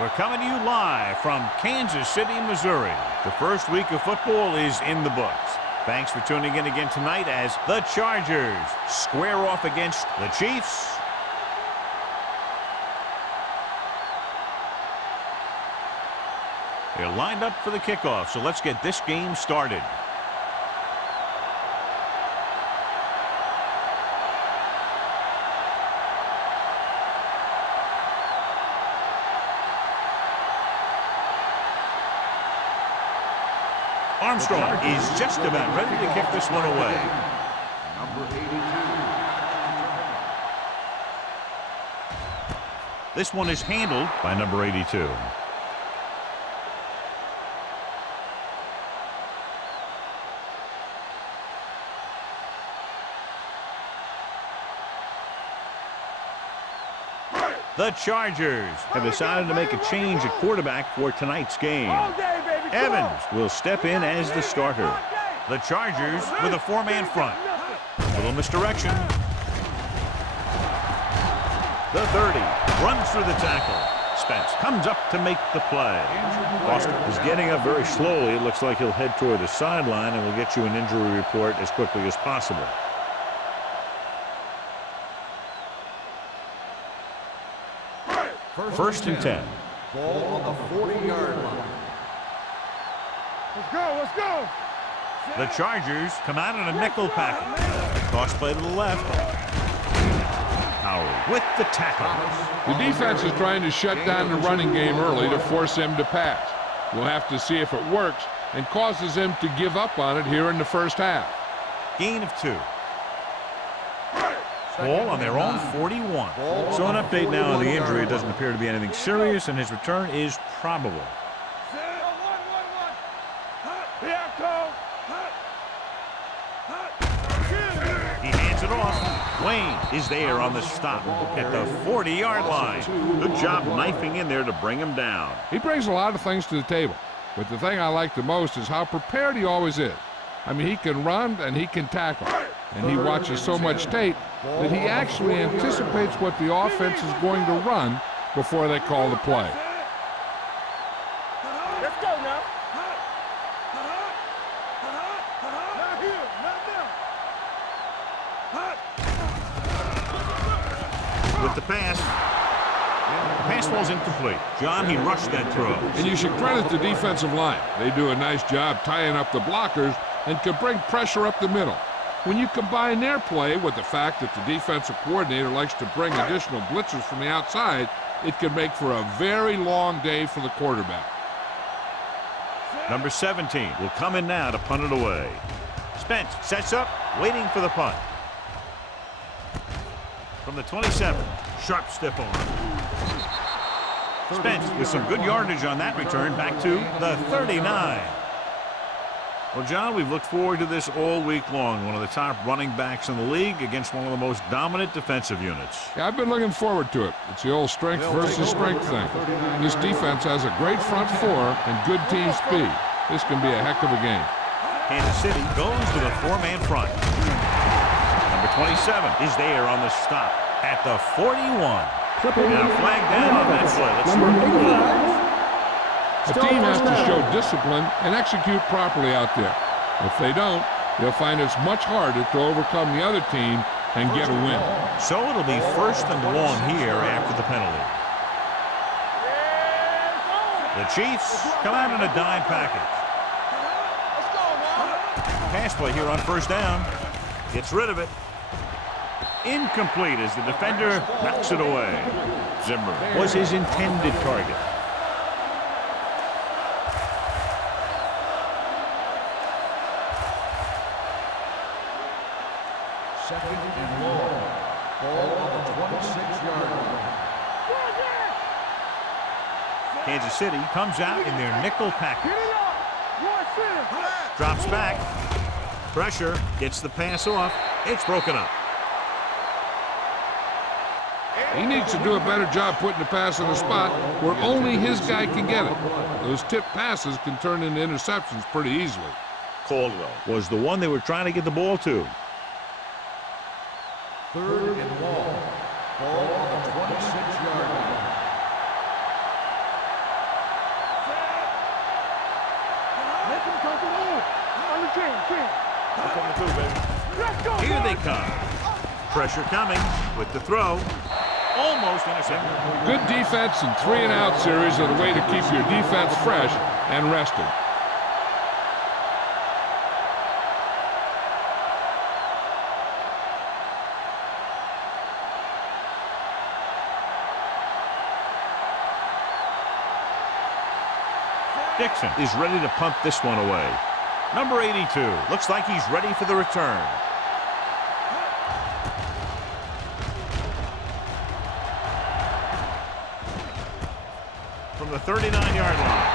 We're coming to you live from Kansas City, Missouri. The first week of football is in the books. Thanks for tuning in again tonight as the Chargers square off against the Chiefs. They're lined up for the kickoff, so let's get this game started. Armstrong is just about ready to kick this one away. Number 82. This one is handled by number 82. The Chargers have decided to make a change at quarterback for tonight's game. Evans will step in as the starter. The Chargers with a four-man front. A little misdirection. The 30 runs through the tackle. Spence comes up to make the play. Boston is getting up very slowly. It looks like he'll head toward the sideline, and we'll get you an injury report as quickly as possible. First and 10. Ball on the 40-yard line. Let's go. The Chargers come out in a nickel package. Toss play to the left. Howard with the tackle. The defense is trying to shut down the running game early to force him to pass. We'll have to see if it works and causes him to give up on it here in the first half. Gain of 2. Ball on their own 41. So an update now on the injury. It doesn't appear to be anything serious, and his return is probable. He hands it off. Wayne is there on the stop at the 40-yard line. Good job knifing in there to bring him down. He brings a lot of things to the table, but the thing I like the most is how prepared he always is. I mean, he can run and he can tackle, and he watches so much tape that he actually anticipates what the offense is going to run before they call the play. Let's go now. With the pass. The pass falls incomplete. John, he rushed that throw. And you should credit the defensive line. They do a nice job tying up the blockers and can bring pressure up the middle. When you combine their play with the fact that the defensive coordinator likes to bring additional blitzers from the outside, it can make for a very long day for the quarterback. Number 17 will come in now to punt it away. Spence sets up, waiting for the punt. From the 27, sharp stiff arm. Spence with some good yardage on that return back to the 39. Well, John, we've looked forward to this all week long. One of the top running backs in the league against one of the most dominant defensive units. Yeah, I've been looking forward to it. It's the old strength versus strength thing. This defense has a great front four and good team speed. This can be a heck of a game. Kansas City goes to the four-man front. Number 27 is there on the stop at the 41. Now flag down on that play. Let's see what the call is. A team has to show discipline and execute properly out there. If they don't, they'll find it's much harder to overcome the other team and get a win. So it'll be first and long here after the penalty. The Chiefs come out in a dime package. Pass play here on first down. Gets rid of it. Incomplete as the defender knocks it away. Zimmer was his intended target. Second and long. Ball on the 26-yard line. Kansas City comes out in their nickel package. Drops back. Pressure. Gets the pass off. It's broken up. He needs to do a better job putting the pass in a spot where only his guy can get it. Those tip passes can turn into interceptions pretty easily. Caldwell was the one they were trying to get the ball to. Third and long. Ball on the 26-yard line. Here they come. Pressure coming with the throw. Almost intercepted. Good defense and 3-and-out series are the way to keep your defense fresh and rested. Dixon is ready to punt this one away. Number 82 looks like he's ready for the return. From the 39-yard line,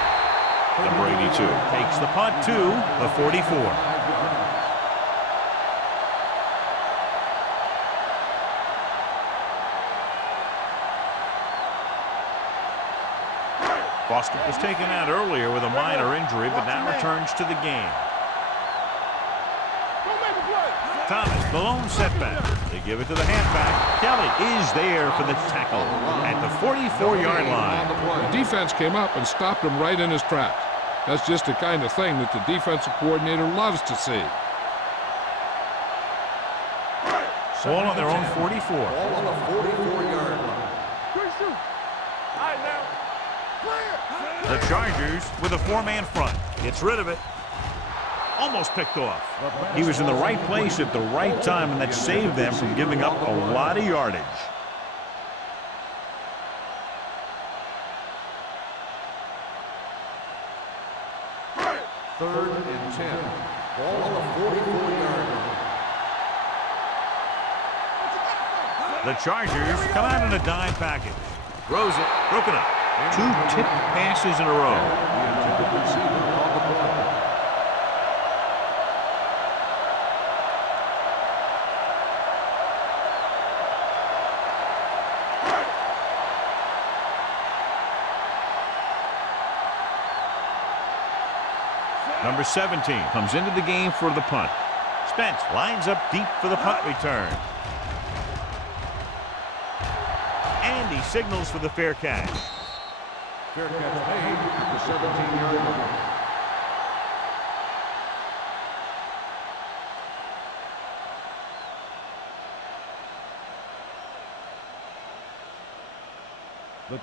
number 82 takes the punt to the 44. Foster was taken out earlier with a minor injury, but now returns to the game. Thomas, the lone setback. They give it to the halfback. Kelly is there for the tackle at the 44-yard line. The defense came up and stopped him right in his tracks. That's just the kind of thing that the defensive coordinator loves to see. Ball on their own 44. Ball on the 44-yard line. The Chargers with a 4-man front. Gets rid of it. Almost picked off. He was in the right place at the right time, and that saved them from giving up a lot of yardage. Third and 10. Ball on the 44-yard line. The Chargers come out in a dime package. Throws it. Broken up. 2 tipped passes in a row. The intended receiver on the play. Number 17 comes into the game for the punt. Spence lines up deep for the punt return. And he signals for the fair catch. Fair catch made at the 17-yard line.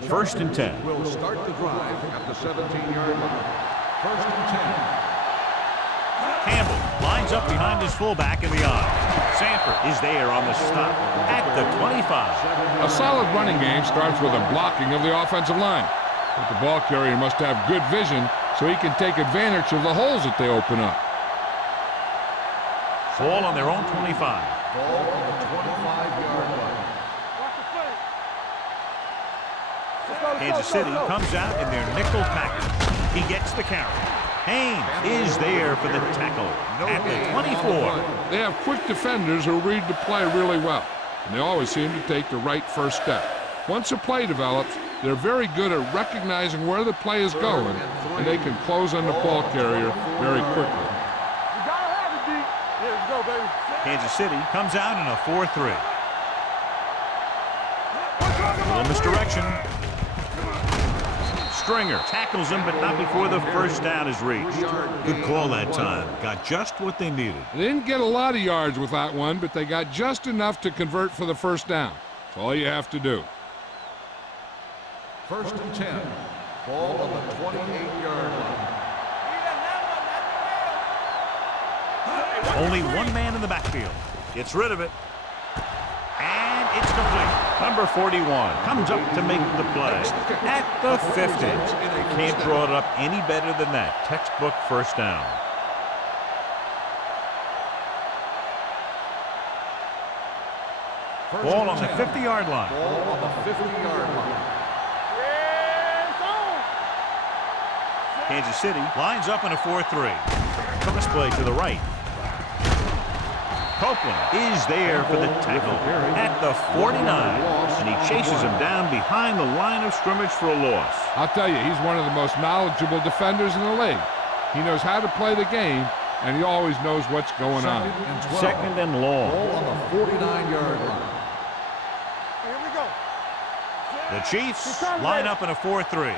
First and 10. Will start the drive at the 17-yard line. First and 10. Campbell lines up behind his fullback in the eye. Sanford is there on the stop at the 25. A solid running game starts with a blocking of the offensive line. But the ball carrier must have good vision so he can take advantage of the holes that they open up. Ball on their own 25. Ball on the 25-yard line. Kansas City comes out in their nickel package. He gets the carry. Haynes is there for the tackle at the 24. They have quick defenders who read the play really well, and they always seem to take the right first step. Once a play develops, they're very good at recognizing where the play is going, and they can close on the ball carrier very quickly. Kansas City comes out in a 4-3. A little misdirection. Stringer tackles him, but not before the first down is reached. Good call that time. Got just what they needed. They didn't get a lot of yards with that one, but they got just enough to convert for the first down. That's all you have to do. First and 10. Ball on the 28-yard line. Only one man in the backfield. Gets rid of it. And it's complete. Number 41 comes up to make the play at the 50. You can't draw it up any better than that. Textbook first down. Ball on the 50-yard line. Ball on the 50-yard line. Kansas City lines up in a 4-3. Cross play to the right. Copeland is there for the tackle at the 49, and he chases him down behind the line of scrimmage for a loss. I'll tell you, he's one of the most knowledgeable defenders in the league. He knows how to play the game, and he always knows what's going on. Second and long. Ball on the 49-yard line. The Chiefs line up in a 4-3.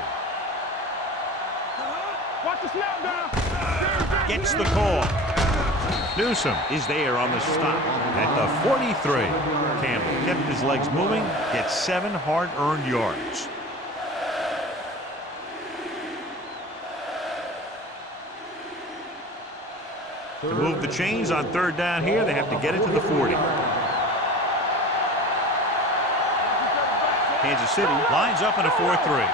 Gets the call. Newsom is there on the stop at the 43. Campbell kept his legs moving, gets 7 hard-earned yards. To move the chains on 3rd down here, they have to get it to the 40. Kansas City lines up in a 4-3.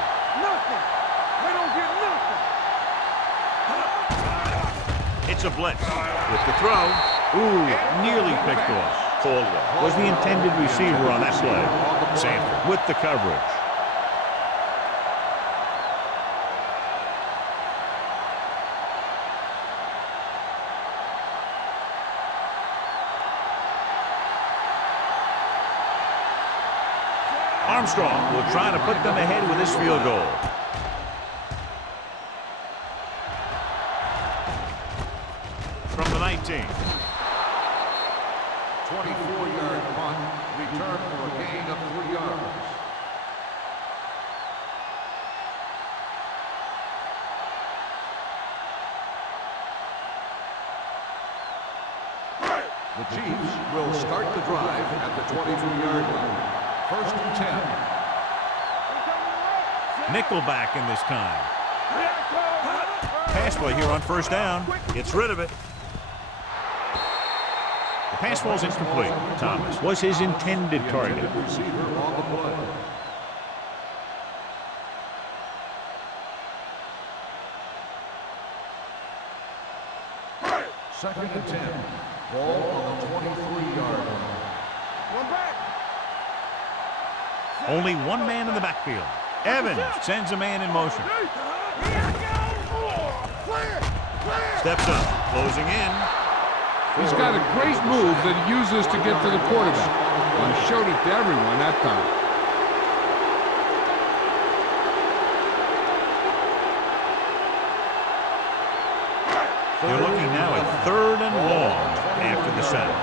It's a blitz with the throw. Ooh, nearly picked off. Caldwell was the intended receiver on that play. Sanford with the coverage. Armstrong will try to put them ahead with his field goal. From the 19. 24-yard punt, return for a gain of 3 yards. The Chiefs will start the drive at the 22-yard line. 1st and 10. Nickelback in this time. Pass play here on 1st down. Gets rid of it. The pass falls incomplete. Thomas was his intended target. Receiver on the play. Second and 10. Ball on the 23-yard line. Only one man in the backfield. Evans sends a man in motion. Steps up, closing in. He's got a great move that he uses to get to the quarterback. And he showed it to everyone that time. They're looking now at 3rd and long after the center.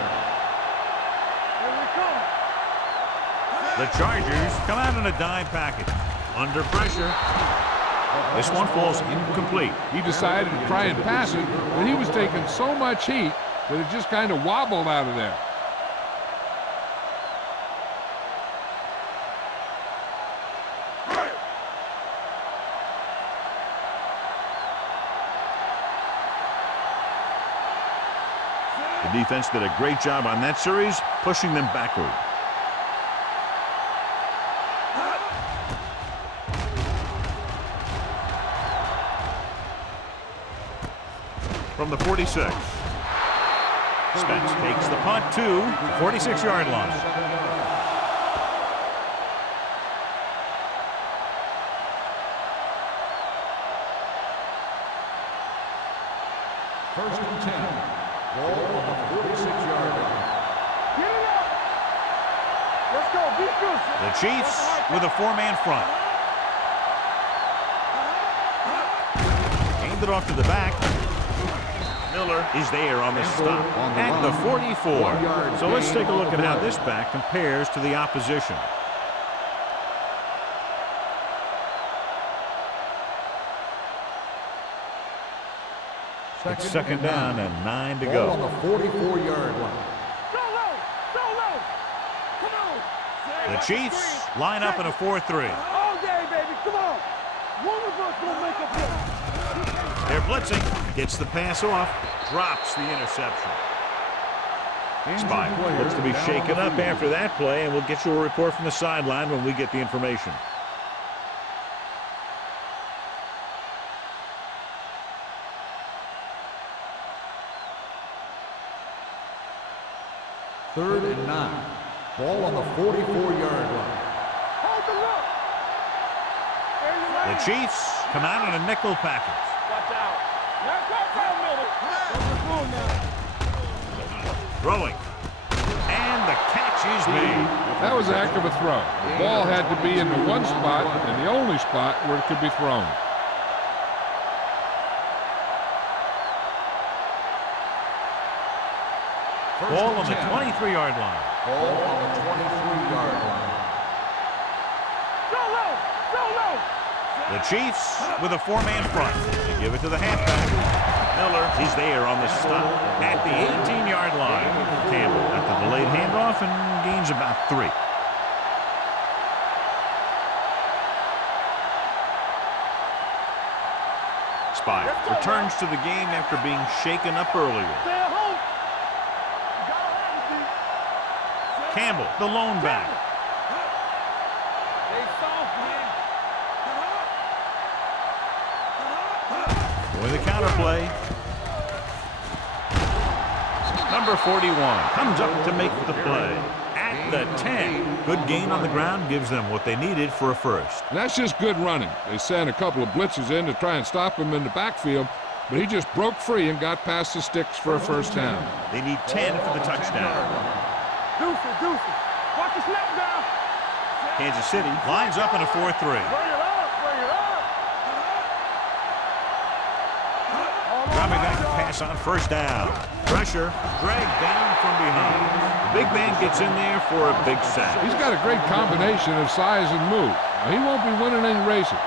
The Chargers come out in a dime package. Under pressure. This one falls incomplete. He decided to try and pass it, but he was taking so much heat that it just kind of wobbled out of there. The defense did a great job on that series, pushing them backward. From the 46. Spence takes the punt to the 46-yard line. First and 10. Ball on the 46-yard line. Get it up. Let's go. Be good. The Chiefs with a 4-man front. Aimed it off to the back. Miller is there on the stop at the 44. So let's take a look at how this back compares to the opposition. It's 2nd down and 9 to go. On the 44-yard line. Come on. The Chiefs line up in a 4-3. All day, baby. Come on. One of us gonna make a play. They're blitzing. Gets the pass off. Drops the interception. Spike looks to be shaken up after that play, and we'll get you a report from the sideline when we get the information. Third and 9. Ball on the 44-yard line. Hold the look. The Chiefs come out in a nickel package. Watch out. Throwing. And the catch is made. That was a heck of a throw. The ball had to be in the one spot and the only spot where it could be thrown. Ball on the 23-yard line. Ball on the 23-yard line. The Chiefs with a 4-man front. They give it to the halfback. Miller, he's there on the stop at the 18-yard line. Campbell at the delayed handoff and gains about 3. Spire returns to the game after being shaken up earlier. Campbell, the lone back. With a counter play. Number 41 comes up to make the play. At the 10. Good gain on the ground gives them what they needed for a first. That's just good running. They sent a couple of blitzes in to try and stop him in the backfield, but he just broke free and got past the sticks for a first down. They need 10 for the touchdown. Deuces. Watch the snap down. Kansas City lines up in a 4-3. Bring it up. Dropping back to pass on first down. Pressure, dragged down from behind. The big man gets in there for a big sack. He's got a great combination of size and move. Now, he won't be winning any races,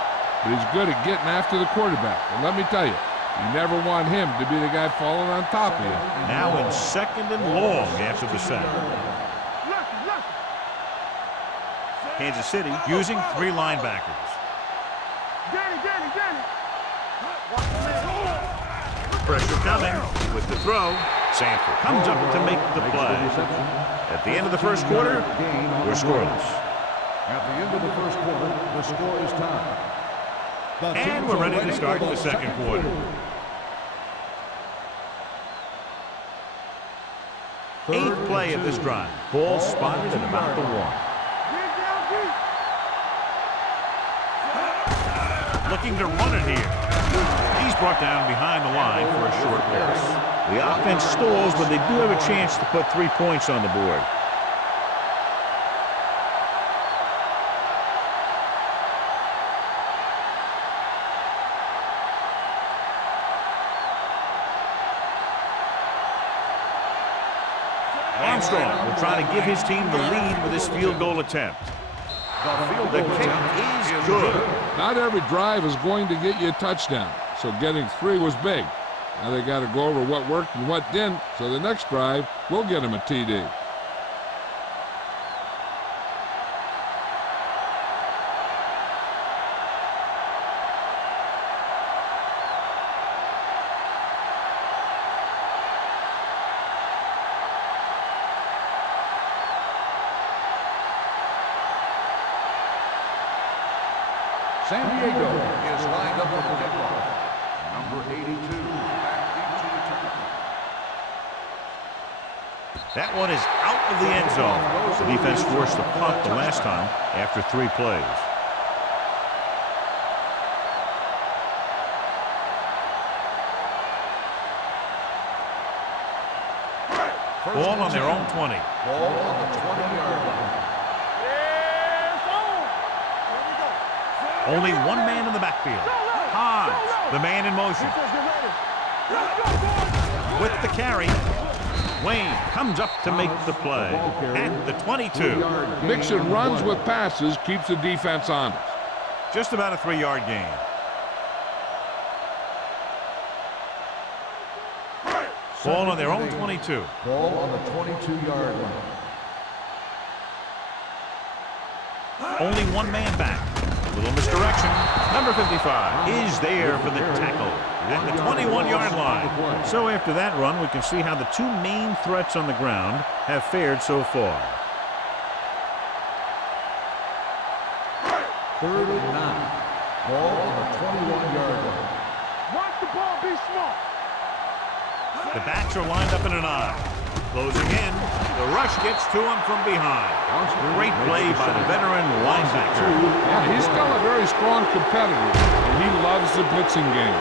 but he's good at getting after the quarterback. And let me tell you, you never want him to be the guy falling on top of you. Now in 2nd and long after the sack. Kansas City using 3 linebackers. Danny. Pressure coming with the throw. Sanford comes up to make the play. At the end of the first quarter, we're scoreless. At the end of the first quarter, the score is tied. And we're ready to start the second quarter. Eighth play of this drive. Ball spotted at about the 1. Looking to run it here. He's brought down behind the line for a short loss. The offense stalls, but they do have a chance to put 3 points on the board. Armstrong will try to give his team the lead with his field goal attempt. The kick is good. Not every drive is going to get you a touchdown, so getting 3 was big. Now they got to go over what worked and what didn't, so the next drive will get him a TD. San Diego is lined up for the kickoff. Number 82, back into return. That one is out of the end zone. The defense forced a punt the last time after 3 plays. Ball on their own 20. Ball on the 20-yard line. Only 1 man in the backfield. Hans, the man in motion. With the carry, Wayne comes up to make the play at the 22. Mixing runs with passes keeps the defense honest. Just about a 3-yard gain. Ball on their own 22. Ball on the 22-yard line. Only 1 man back. Little misdirection. Number 55 is there for the tackle at the 21-yard line. So after that run, we can see how the 2 main threats on the ground have fared so far. 3rd and 9. Ball on the 21-yard line. Watch the ball, be smart. The backs are lined up in an I. Closing in. The rush gets to him from behind. Great play by the veteran linebacker. Yeah, he's still a very strong competitor, and he loves the blitzing game.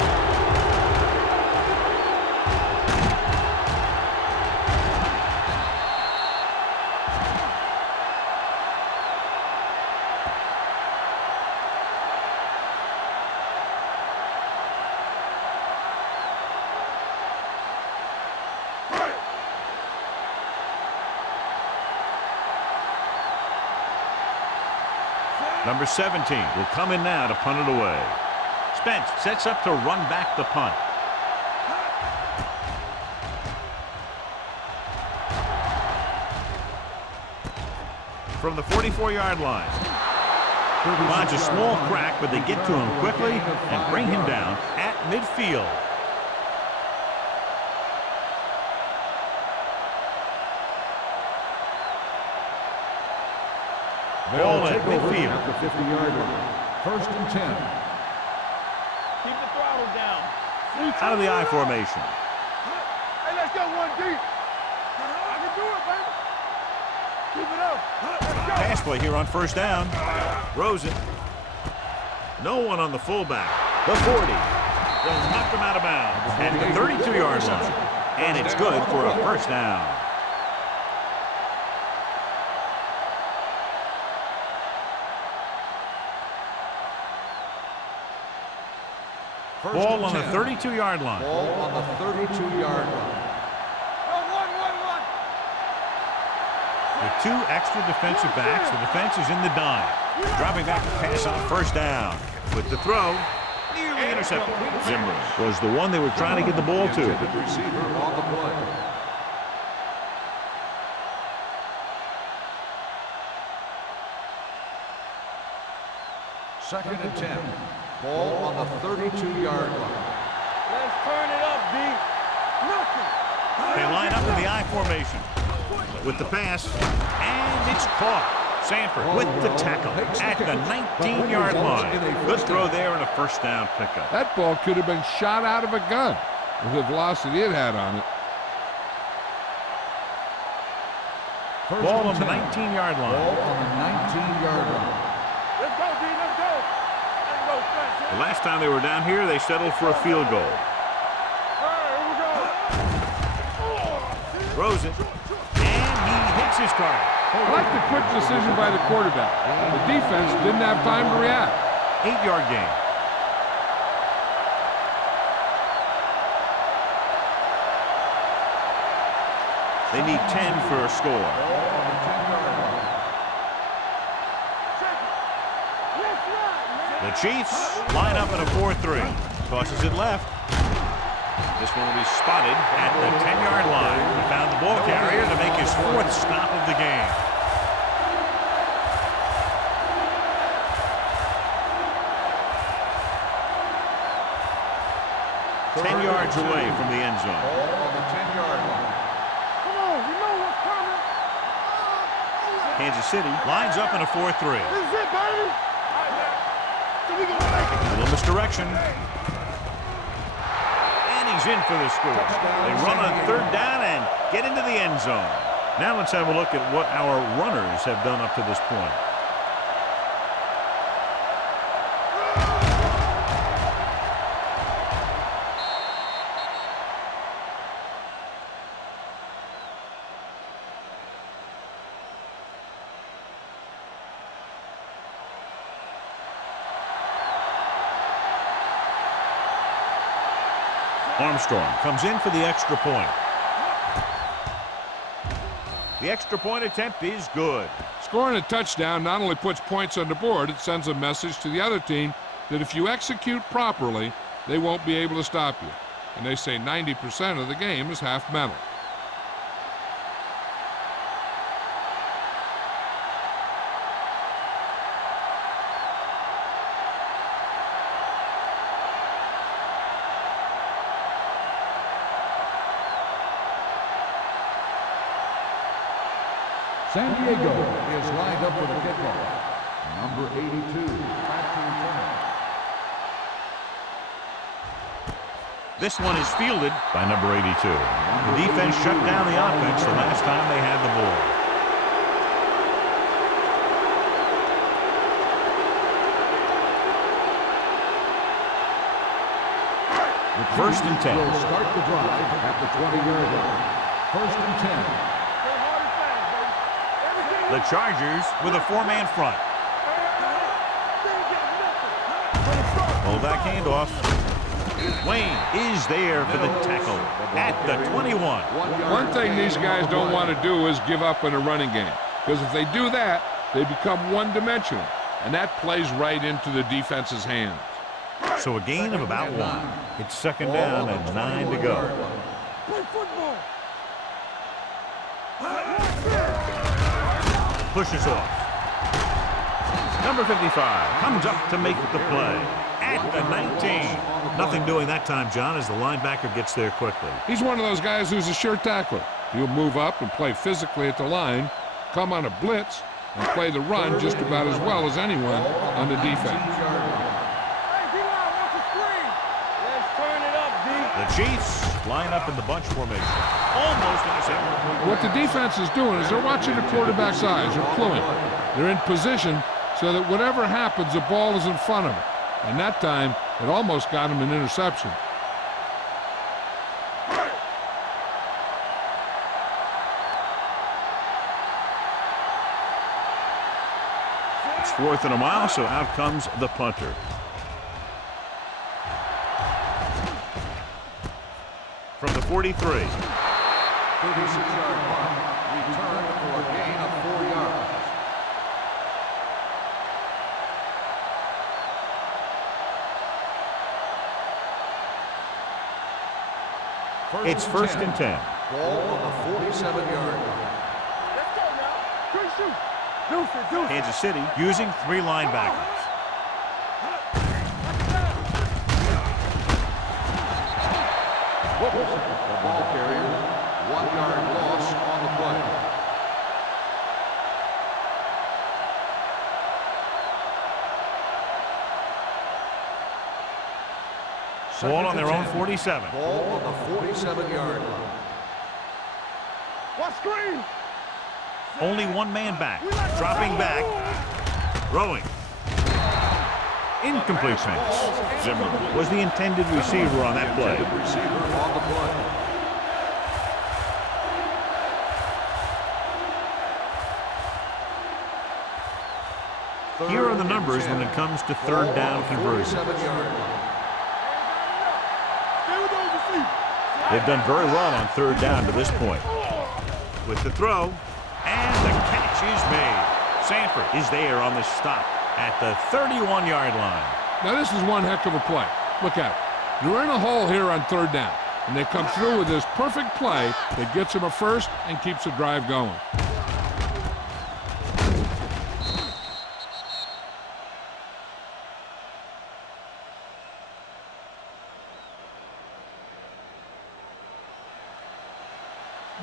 Number 17 will come in now to punt it away. Spence sets up to run back the punt. from the 44-yard line. Finds a small crack, but they get to him quickly and bring him down at midfield. Ball at midfield. At the 50-yard line. 1st and 10. Keep the throttle down. Out of the I formation. Hey, let's go one deep. I can do it, baby. Keep it up. Let's go. Pass play here on 1st down. Rosen. No one on the fullback. The 40. They'll knock him out of bounds at the 32-yard line. And it's good for a 1st down. Ball on the 32-yard line. Ball on the 32-yard line. One. With 2 extra defensive backs, the defense is in the dime. Dropping back to pass on 1st down. With the throw, nearly intercepted. Zimmer was the one they were trying to get the ball to. Intended receiver on the play. Second and 10. Ball on the 32-yard line. Let's turn it up, D. Nothing. They line up in the I formation. With the pass, and it's caught. Sanford with the tackle at the 19-yard line. Good throw there and a 1st down pickup. That ball could have been shot out of a gun with the velocity it had on it. Ball on the 19-yard line. Ball on the 19-yard line. Let's go, D. Let's go. Let's go, fast. The last time they were down here, they settled for a field goal. All right, here we go. Throws it, and he hits his target. I like the quick decision by the quarterback. The defense didn't have time to react. 8-yard gain. They need 10 for a score. Ball on the 10-yard line. The Chiefs line up in a 4-3. Tosses it left. This one will be spotted at the 10-yard line. He found the ball carrier to make his 4th stop of the game. Ten yards away from the end zone. Ball on the 10-yard line. Come on, you know what's coming. Kansas City lines up in a 4-3. This is it, baby. So we gonna make it. A little misdirection. And he's in for the score. They run on 3rd down and get into the end zone. Now let's have a look at what our runners have done up to this point. Armstrong comes in for the extra point. The extra point attempt is good. Scoring a touchdown not only puts points on the board, it sends a message to the other team that if you execute properly, they won't be able to stop you. And they say 90% of the game is half mental. San Diego is lined up for the kickoff. Number 82. This one is fielded by number 82. The defense shut down the offense the last time they had the ball. First and 10. Will start the drive at the 20-yard line. 1st and 10. The Chargers with a 4-man front. Fullback handoff. Wayne is there for the tackle at the 21. One thing these guys don't want to do is give up in a running game, because if they do that, they become one-dimensional, and that plays right into the defense's hands. So a gain of about 1. It's 2nd down and 9 to go. Play football. Pushes off. Number 55 comes up to make the play at the 19. Nothing doing that time, John, as the linebacker gets there quickly. He's one of those guys who's a sure tackler. He'll move up and play physically at the line, come on a blitz, and play the run just about as well as anyone on the defense. The Chiefs line up in the bunch formation. Almost intercepted. What the defense is doing is they're watching the quarterback's eyes. They're cluing. They're in position so that whatever happens, the ball is in front of them. And that time, it almost got him an interception. It's 4th and a mile, so out comes the punter. From the 43. 36-yard punt, return for a gain of 4 yards. It's 1st and 10. Ball on the 47-yard line. Let's go now. Good shoot. Deuce it, deuce it. Kansas City using 3 linebackers. The ball carrier, 1-yard loss on the play. Ball on their own 47. Ball on the 47-yard line. What screen? Only one man back. Dropping back. Throwing. Incomplete pass. Zimmerman was the intended receiver on that play. Receiver on the play. Here are the numbers when it comes to 3rd down conversions. 47-yard line. Stay with those receivers. They've done very well on 3rd down to this point. With the throw, and the catch is made. Sanford is there on the stop at the 31-yard line. Now, this is one heck of a play. Look at it. You're in a hole here on 3rd down, and they come through with this perfect play that gets them a first and keeps the drive going.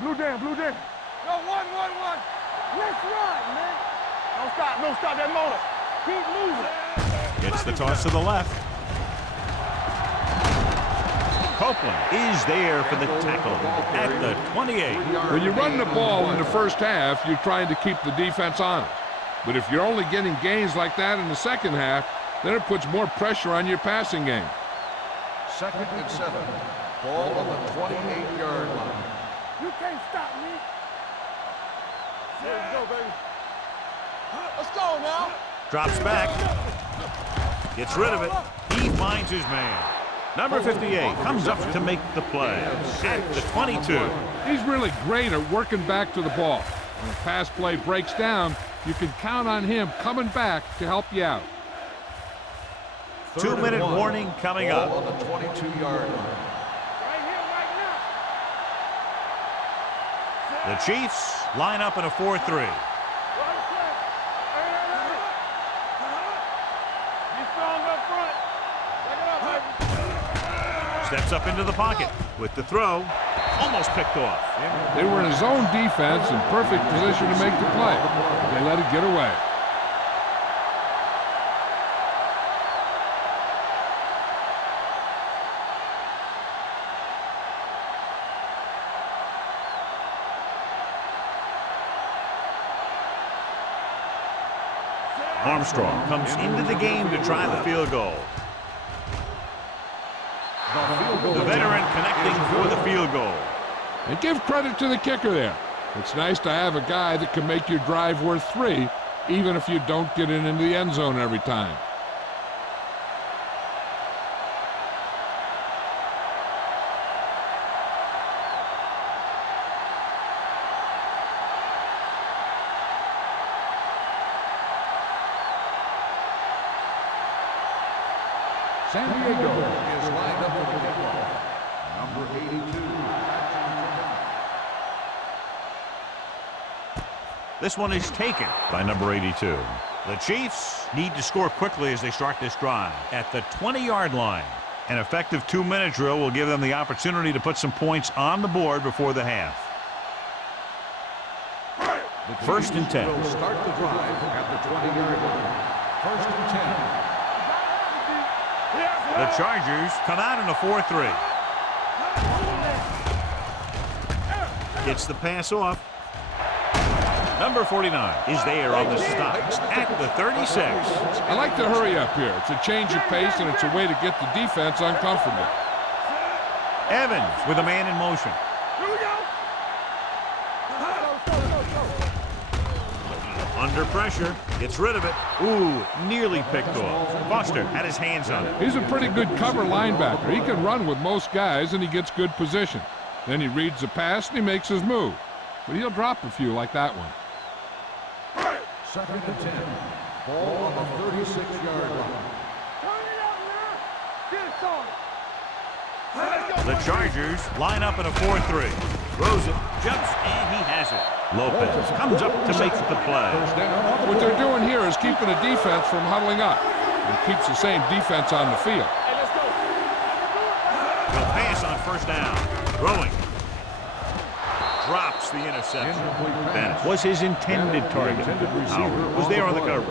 Blue down, blue down. Yo, one. Let's run, man. Don't stop that motor. Keep moving. Gets the toss to the left. Copeland is there for the tackle at the 28. When you run the ball in the first half, you're trying to keep the defense honest. But if you're only getting gains like that in the second half, then it puts more pressure on your passing game. 2nd and 7. Ball on the 28-yard line. You can't stop me. There we go, baby. Let's go now. Drops back. Gets rid of it. He finds his man. Number 58 comes up to make the play at the 22. He's really great at working back to the ball. When a pass play breaks down, you can count on him coming back to help you out. 2-minute warning coming up. Ball on the 22-yard line. Right here, right now. The Chiefs line up in a 4-3. Steps up into the pocket with the throw. Almost picked off. They were in a zone defense in perfect position to make the play. They let it get away. Armstrong comes into the game to try the field goal. The veteran connecting for the field goal. And give credit to the kicker there. It's nice to have a guy that can make your drive worth 3, even if you don't get it into the end zone every time. San Diego is lined up for the kickoff. Number 82. This one is taken by number 82. The Chiefs need to score quickly as they start this drive at the 20-yard line. An effective 2-minute drill will give them the opportunity to put some points on the board before the half. First and 10. Will start the drive at the 20-yard line. First and 10. The Chargers come out in a 4-3. Gets the pass off. Number 49 is there on the stop at the 36. I like to hurry up here. It's a change of pace, and it's a way to get the defense uncomfortable. Evans with a man in motion. Under pressure, gets rid of it. Ooh, nearly picked off. Foster had his hands on it. He's a pretty good cover linebacker. He can run with most guys, and he gets good position. Then he reads the pass, and he makes his move. But he'll drop a few like that one. Second and 10. Ball on the 36-yard line. The Chargers line up in a 4-3. Throws it, jumps, and he has it. Lopez comes up to make the play. What they're doing here is keeping the defense from huddling up. It keeps the same defense on the field. He'll pass on first down. Throwing. Drops the interception. Bennett was his intended target. Howard was there on the coverage.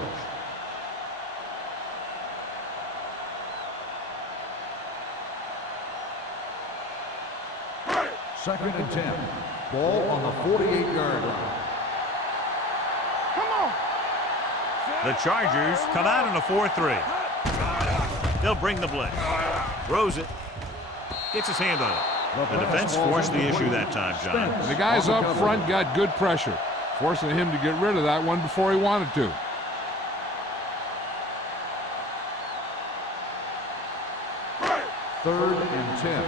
Second and 10. Ball on the 48-yard line. Come on. The Chargers come out in a 4-3. They'll bring the blitz. Throws it. Gets his hand on it. The defense forced the issue that time, John. The guys up front got good pressure, forcing him to get rid of that one before he wanted to. Third and 10.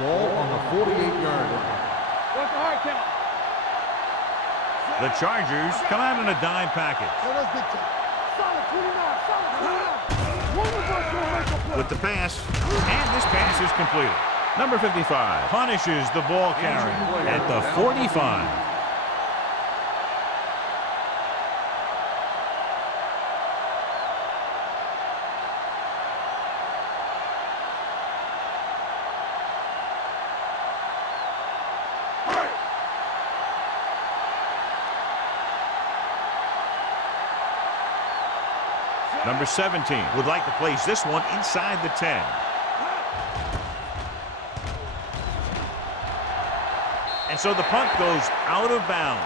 Ball on the 48-yard line. What's the hard count? The Chargers come out in a dime package. Solid 29, solid 29. With the pass, and this pass is completed. Number 55 punishes the ball carrier at the 45. Number 17 would like to place this one inside the 10. And so the punt goes out of bounds.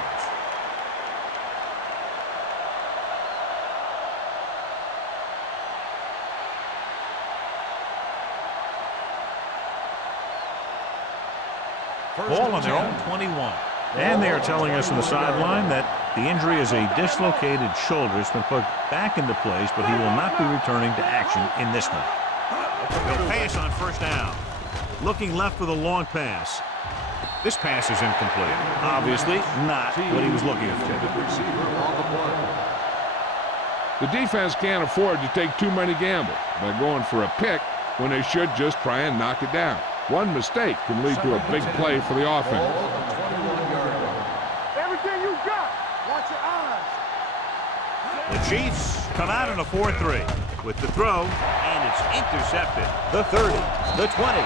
Ball on their own 21. And they are telling us on the sideline that the injury is a dislocated shoulder. It's been put back into place, but he will not be returning to action in this one. They'll pass on first down. Looking left for the long pass. This pass is incomplete. Obviously not what he was looking for. The defense can't afford to take too many gambles by going for a pick when they should just try and knock it down. One mistake can lead to a big play for the offense. Everything you got. Watch your eyes. The Chiefs come out in a 4-3 with the throw, and it's intercepted. The 30, the 20.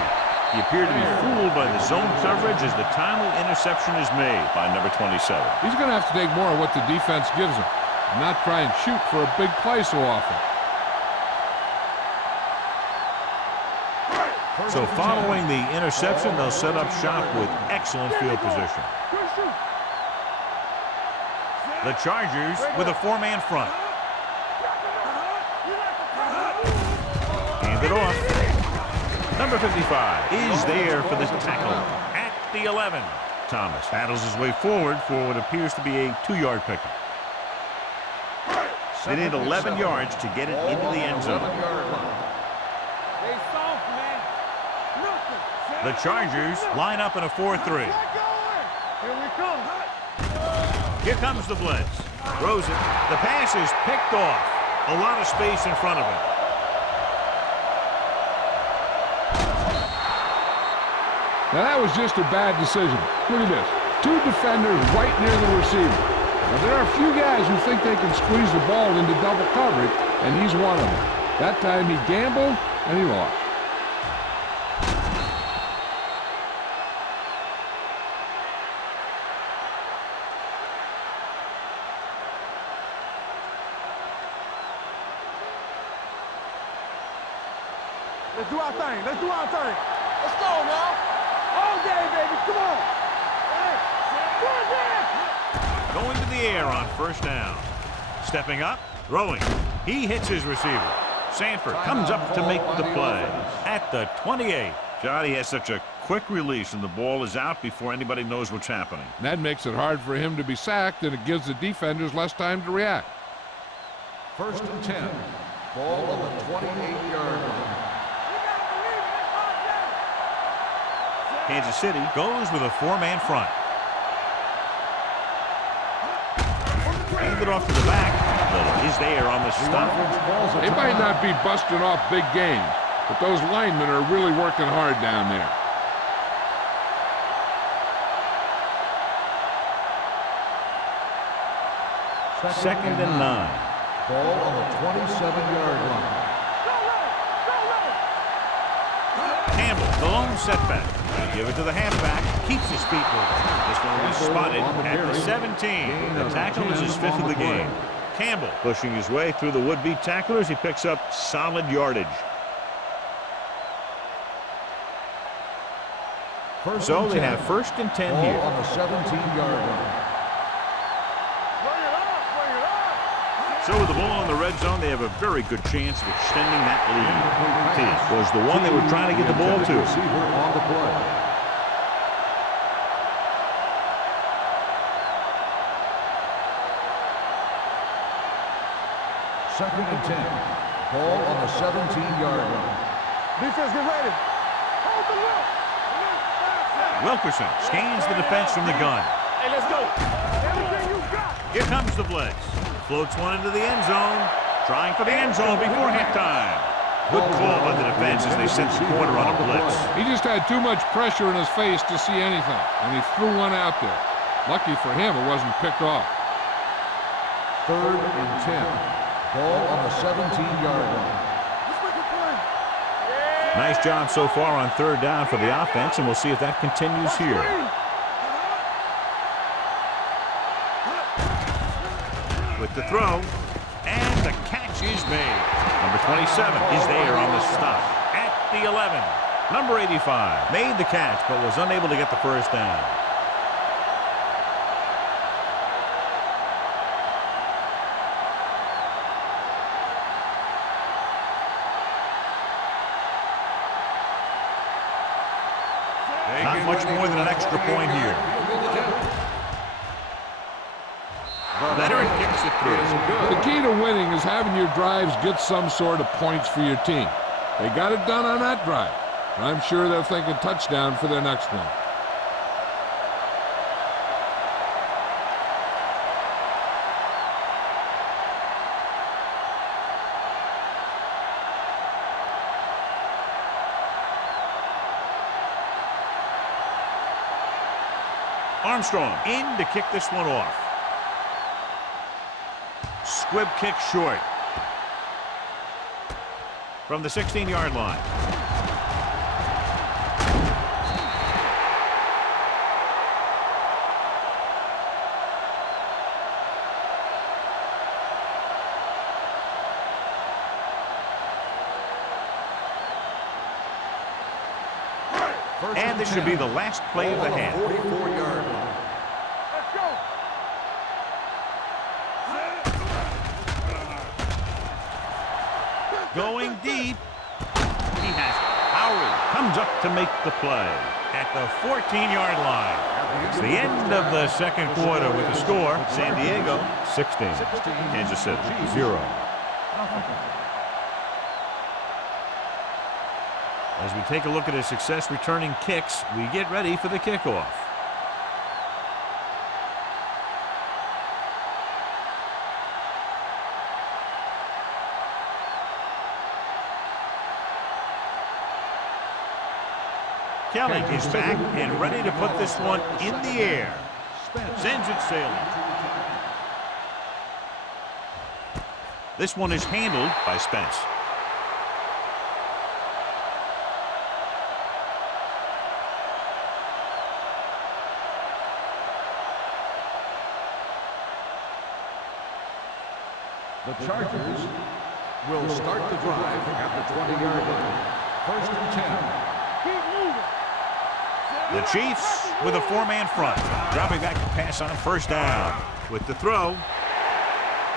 He appeared to be fooled by the zone coverage as the timely interception is made by number 27. He's going to have to take more of what the defense gives him and not try and shoot for a big play so often. So following the interception, they'll set up shop with excellent field position. The Chargers with a 4-man front. Hand it off. Number 55 is there for the tackle at the 11. Thomas battles his way forward for what appears to be a 2-yard pickup. They need 11 yards to get it into the end zone. The Chargers line up in a 4-3. Here we come. Here comes the blitz. Throws it. The pass is picked off. A lot of space in front of him. Now that was just a bad decision. Look at this. Two defenders right near the receiver. Now There are a few guys who think they can squeeze the ball into double coverage, and he's one of them. That time he gambled, and he lost. Let's do our thing. Let's do our thing. Let's go now. All day, baby. Come on. Going to the air on first down. Stepping up, throwing. He hits his receiver. Sanford comes up to make the play at the 28. Johnny has such a quick release, and the ball is out before anybody knows what's happening. That makes it hard for him to be sacked, and it gives the defenders less time to react. 1st and 10. Ball on the 28-yard line. Kansas City goes with a four-man front. Hand it off to the back. Little is there on the stop. They might not be busting off big games, but those linemen are really working hard down there. Second and 9. Ball on the 27-yard line. Campbell, the lone setback. They give it to the halfback. Keeps his feet moving. This one will be spotted at the 17. The tackle is his 5th of the game. Campbell pushing his way through the would-be tacklers. He picks up solid yardage. So they have 1st and 10 Ball here. on the 17-yard line. So with the ball in the red zone, they have a very good chance of extending that lead. This was the one they were trying to get the ball to. Receiver on the play. Second and 10. Ball on the 17-yard line. Defense, get ready. Hold the look. Wilkerson scans the defense from the gun. Hey, let's go. Everything you got. Here comes the blitz. Floats one into the end zone. Trying for the end zone before halftime. Good call by the defense as they sent the corner on a blitz. He just had too much pressure in his face to see anything, and he threw one out there. Lucky for him, it wasn't picked off. 3rd and 10. Ball on the 17-yard line. Nice job so far on 3rd down for the offense, and we'll see if that continues here. With the throw, and the catch is made. Number 27 is there on the stop at the 11. Number 85 made the catch but was unable to get the first down. Not much more than an extra point here. Leonard kicks it through. The key to winning is having your drives get some sort of points for your team. They got it done on that drive. And I'm sure they're thinking touchdown for their next one. Armstrong in to kick this one off. Squib kick short. From the 16-yard line. And this should be the last play of the half. 44-yard line. Let's go. Going deep. He has it. Howard comes up to make the play at the 14-yard line. It's the end of the second quarter with the score. San Diego 16. Kansas City 0. As we take a look at his success returning kicks, we get ready for the kickoff. Kelly is back and ready to put this one in the air. Sends it sailing. This one is handled by Spence. The Chargers will start the drive at the 20-yard line. 1st and 10. Keep moving. The Chiefs with a four-man front. Dropping back to pass on 1st down. With the throw,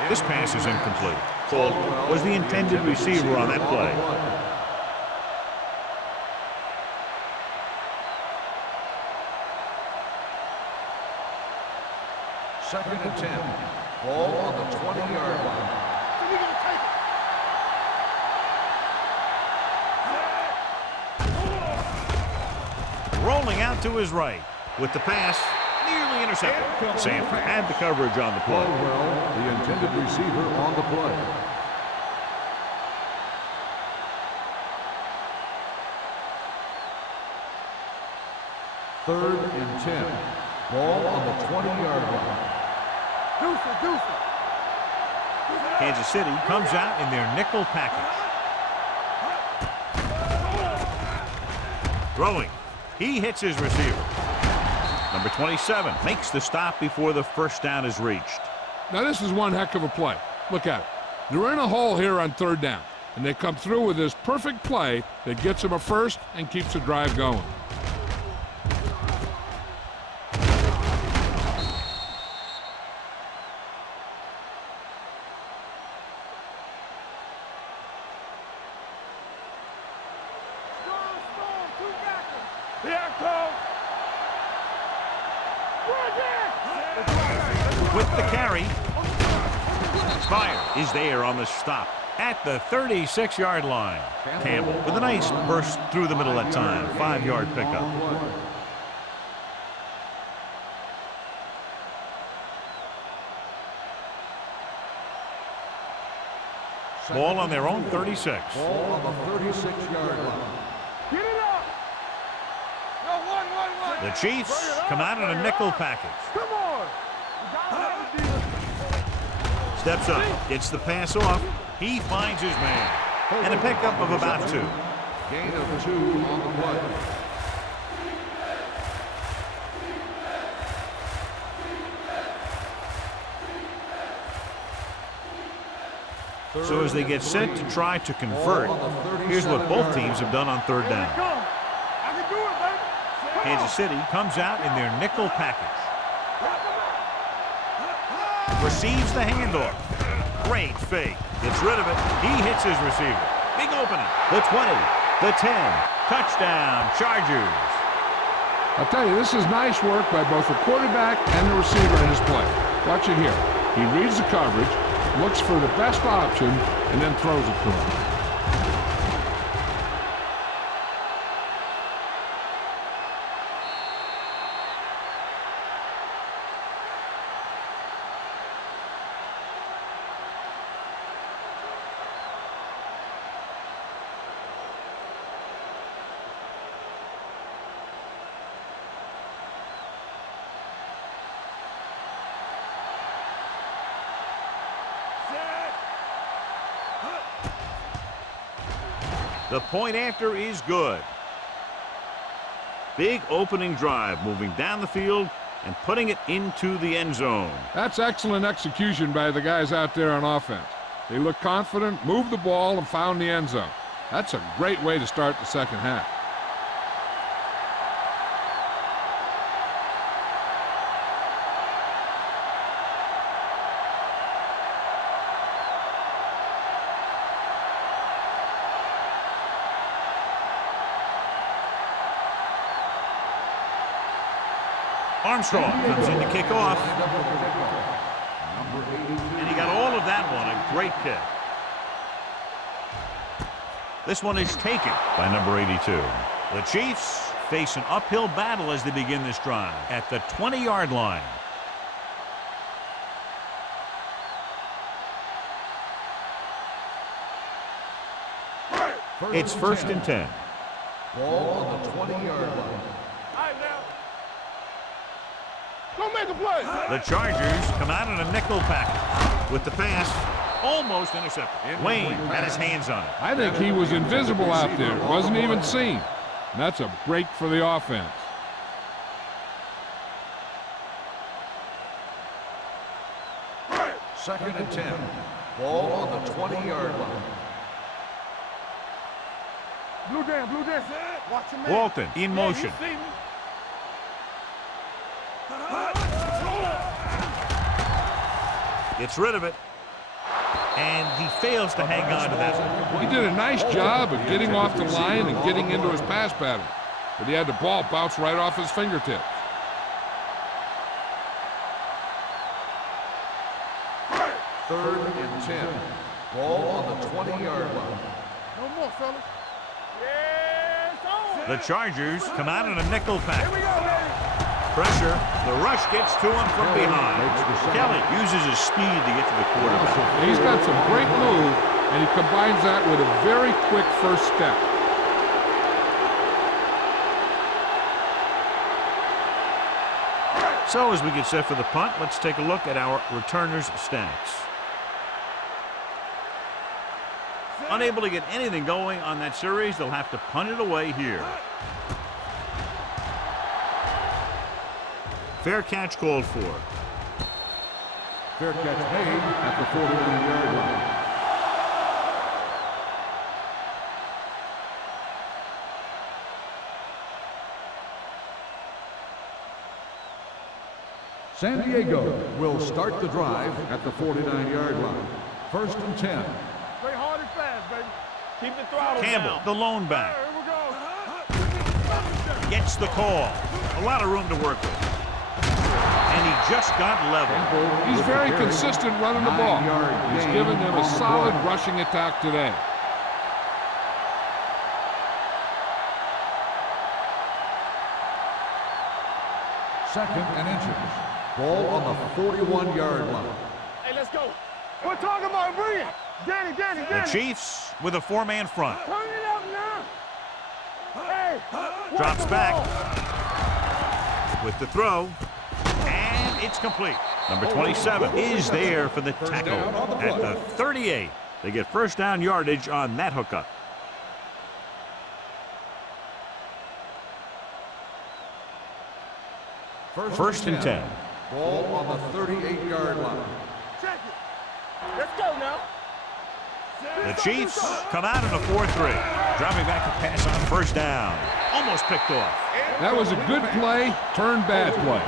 this pass is incomplete. Caldwell was the intended receiver on that play. Second and 10. Ball on the 20-yard line. We're going to take it. Rolling out to his right. With the pass, nearly intercepted. Sanford had the coverage on the play. Caldwell, the intended receiver on the play. Third and 10. Ball on the 20-yard line. Deuce it. Kansas City comes out in their nickel package. Throwing. He hits his receiver. Number 27 makes the stop before the 1st down is reached. Now, this is one heck of a play. Look at it. They're in a hole here on 3rd down, and they come through with this perfect play that gets them a first and keeps the drive going. With the carry, Spire is there on the stop at the 36-yard line. Campbell with a nice burst through the middle that time. 5-yard pickup. Ball on their own 36. Ball on the 36-yard line. Get it up. No, one. The Chiefs come out in a nickel package. Come on. Steps up, gets the pass off. He finds his man. And a pickup of about 2. Gain of 2 on the play. So as they get set to try to convert, here's what both teams have done on 3rd down. I can do it, baby. Kansas City comes out in their nickel package. Receives the handoff. Great fake. Gets rid of it. He hits his receiver. Big opening. The 20. The 10. Touchdown, Chargers. I'll tell you, this is nice work by both the quarterback and the receiver in his play. Watch it here. He reads the coverage, looks for the best option, and then throws it to him. The point after is good. Big opening drive, moving down the field and putting it into the end zone. That's excellent execution by the guys out there on offense. They looked confident, moved the ball, and found the end zone. That's a great way to start the second half. Armstrong comes in to kick off. And he got all of that one. A great kick. This one is taken by number 82. The Chiefs face an uphill battle as they begin this drive at the 20-yard line. It's 1st and 10. Ball on the 20-yard line. Don't make a play. The Chargers come out in a nickel package. With the pass, Almost intercepted. Wayne had his hands on it. I think he was invisible out there. Wasn't even seen. And that's a break for the offense. Second and 10. Ball on the 20-yard line. Blue down, blue down. Watch your man. Walton in motion. Yeah, you see me. Gets rid of it. And he fails to hang on to that one. He did a nice job of getting off the line and getting into his pass pattern. But he had the ball bounce right off his fingertips. Third and 10. Ball on the 20-yard line. No more, fellas. Yeah, it's on. The Chargers come out in a nickel pack. Here we go, baby. Pressure. The rush gets to him from behind. Kelly uses his speed to get to the quarterback. He's got some great move, and he combines that with a very quick first step. So as we get set for the punt, let's take a look at our returners' stats. Unable to get anything going on that series, they'll have to punt it away here. Fair catch called for. Fair catch made at the 49-yard line. San Diego will start the drive at the 49-yard line. First and 10. Play hard and fast, baby. Keep the throttle Campbell, down. the lone back, Here we go. gets the call. A lot of room to work with. And he just got level. He's very consistent running the ball. He's given them a solid rushing attack today. Second and inches. Ball on the 41-yard line. Hey, let's go. We're talking about brilliant. Danny. The Chiefs with a four-man front. Turn it up now. Hey. Drops back with the throw. And it's complete. Number 27 is there for the tackle at the 38. They get first down yardage on that hookup. First and 10. Ball on the 38-yard line. Check it. Let's go now. The Chiefs come out in a 4-3. Dropping back to pass on first down. Almost picked off. That was a good play, turned bad play.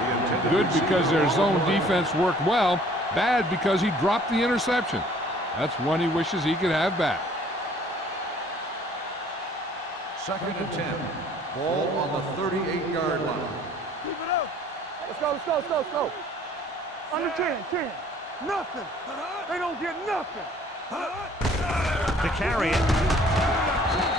Good because their zone defense worked well. Bad because he dropped the interception. That's one he wishes he could have back. Second and 10. Ball on the 38-yard line. Keep it up. Let's go. Under 10. Nothing. They don't get nothing. To carry it.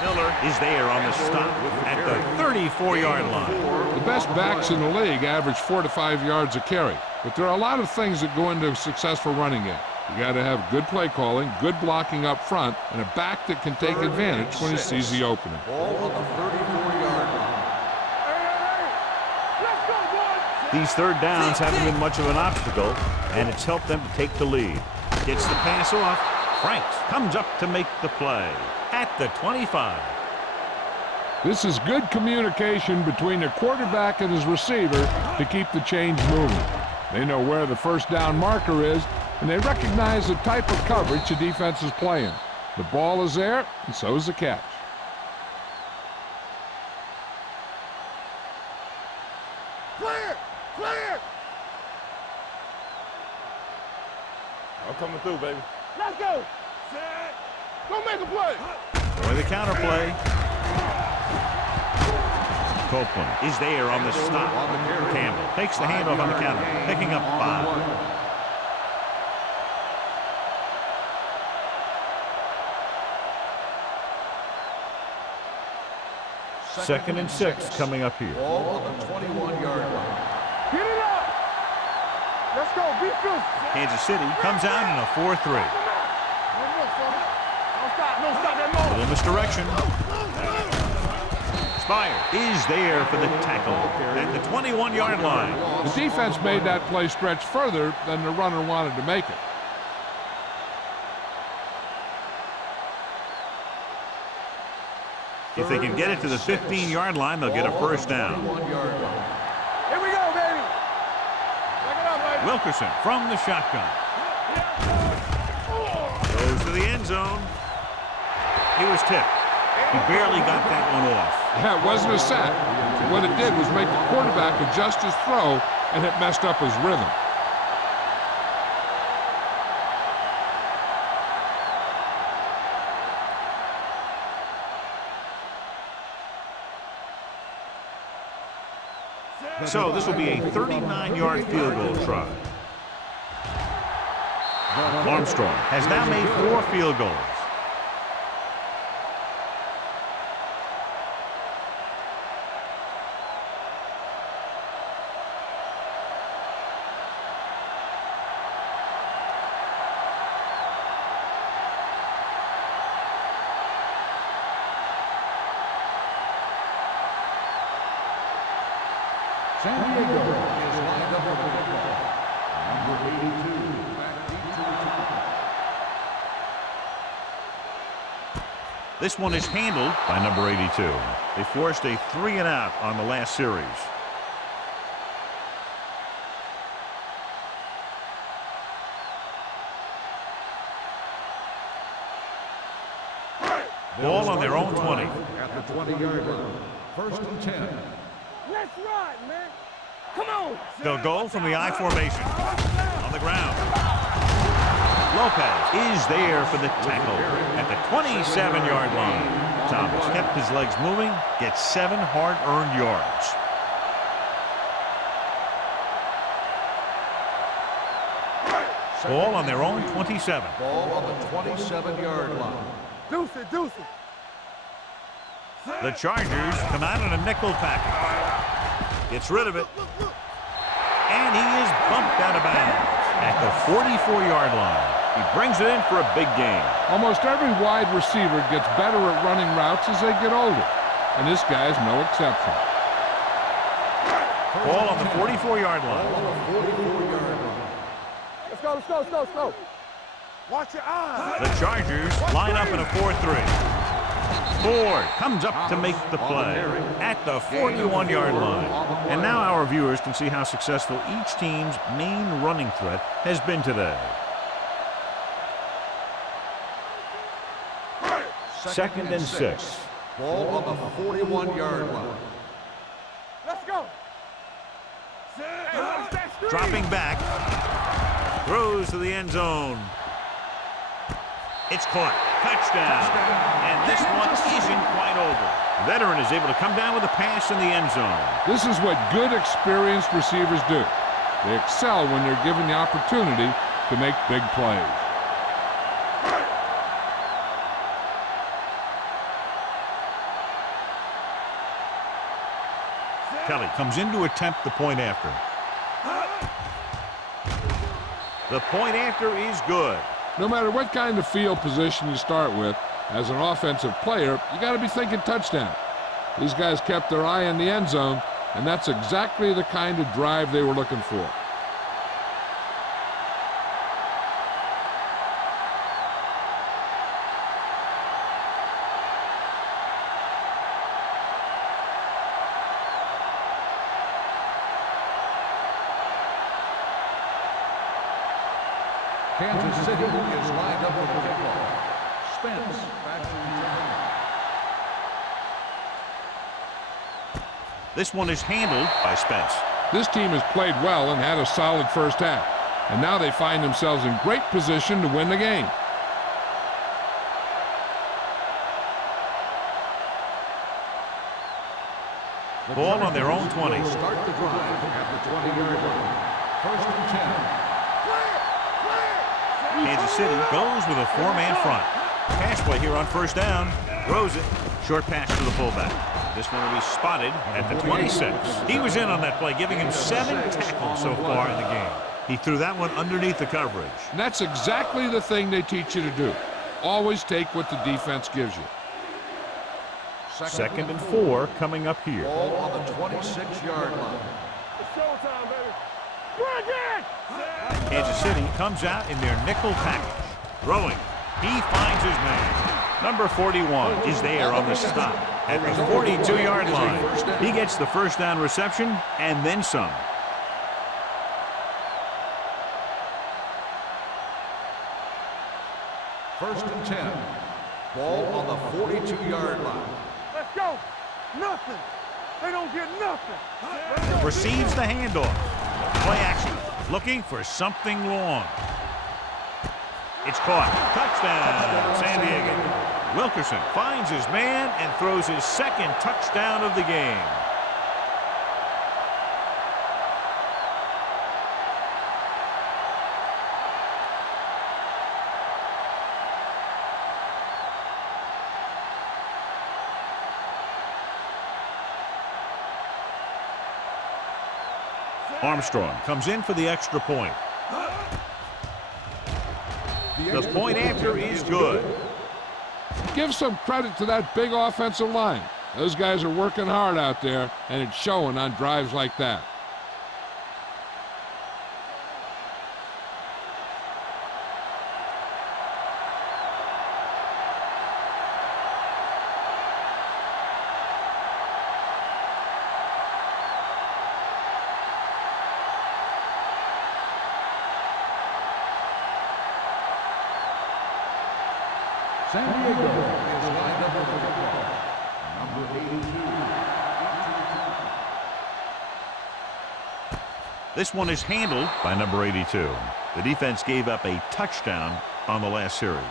Miller is there on the stop at the 34-yard line. The best backs in the league average 4 to 5 yards a carry. But there are a lot of things that go into a successful running game. You got to have good play calling, good blocking up front, and a back that can take advantage when he sees the opening. Ball on the 34-yard line. Let's go, boys. These third downs haven't been much of an obstacle, and it's helped them to take the lead. Gets the pass off. Franks comes up to make the play at the 25. This is good communication between the quarterback and his receiver to keep the chains moving. They know where the first down marker is, and they recognize the type of coverage the defense is playing. The ball is there, and so is the catch. Clear. I'm coming through, baby. Let's go. Go make a play. For the counter play. Copeland is there on the stop. Campbell takes the handoff on the counter, picking up 5. Second and 6 coming up here. Ball on the 21-yard line. Get it up. Let's go. Be good. Kansas City comes out in a 4-3. Don't stop that motor. Little misdirection. Spire is there for the tackle at the 21-yard line. The defense made that play stretch further than the runner wanted to make it. If they can get it to the 15-yard line, they'll get a first down. Here we go, baby. Back it up, baby. Wilkerson from the shotgun. Goes to the end zone. He was tipped. He barely got that one off. Yeah, it wasn't a sack. What it did was make the quarterback adjust his throw, and it messed up his rhythm. So this will be a 39-yard field goal try. Armstrong has now made 4 field goals. San Diego is lined up with the football. Number 82, back deep to return. This one is handled by number 82. They forced a 3-and-out on the last series. Ball on their own 20. At the 20-yard line. First and 10. Let's ride, man. Come on. They'll go from the I formation. On the ground. Lopez is there for the tackle at the 27-yard line. Thomas kept his legs moving, gets 7 hard-earned yards. Ball on their own 27. Ball on the 27-yard line. Deuce it, deuce it. The Chargers come out in a nickel package. Gets rid of it. And he is bumped out of bounds at the 44-yard line. He brings it in for a big gain. Almost every wide receiver gets better at running routes as they get older, and this guy's no exception. Ball on the 44-yard line. Let's go, let's go, let's go, let's go. Watch your eyes. The Chargers line up in a 4-3. Ford comes up to make the play at the 41-yard line. And now our viewers can see how successful each team's main running threat has been today. Second and 6. Ball on the 41-yard line. Let's go. Dropping back. Throws to the end zone. It's caught. Touchdown. And this one isn't quite over. The veteran is able to come down with a pass in the end zone. This is what good, experienced receivers do. They excel when they're given the opportunity to make big plays. Kelly comes in to attempt the point after. The point after is good. No matter what kind of field position you start with, as an offensive player, you got to be thinking touchdown. These guys kept their eye on the end zone, and that's exactly the kind of drive they were looking for. Kansas City is lined up with the kickoff. Spence back to return. This one is handled by Spence. This team has played well and had a solid first half, and now they find themselves in great position to win the game. Ball on their own 20. Start the drive at the 20-yard line. First and 10. Kansas City goes with a 4-man front. Pass play here on first down. Throws it. Short pass to the fullback. This one will be spotted at the 26. He was in on that play, giving him 7 tackles so far in the game. He threw that one underneath the coverage. And that's exactly the thing they teach you to do. Always take what the defense gives you. Second and 4 coming up here. Ball on the 26-yard line. It's showtime, baby. Run again. Kansas City comes out in their nickel package. Throwing. He finds his man. Number 41 is there on the stop at the 42-yard line. He gets the first down reception and then some. First and 10. Ball on the 42-yard line. Let's go. Nothing. They don't get nothing. Receives the handoff. Play action. Looking for something long. It's caught. Touchdown, San Diego. Wilkerson finds his man and throws his second touchdown of the game. Armstrong comes in for the extra point. The point after is good. Give some credit to that big offensive line. Those guys are working hard out there, and it's showing on drives like that. San Diego is lined up for the ball. Number 82. This one is handled by number 82. The defense gave up a touchdown on the last series.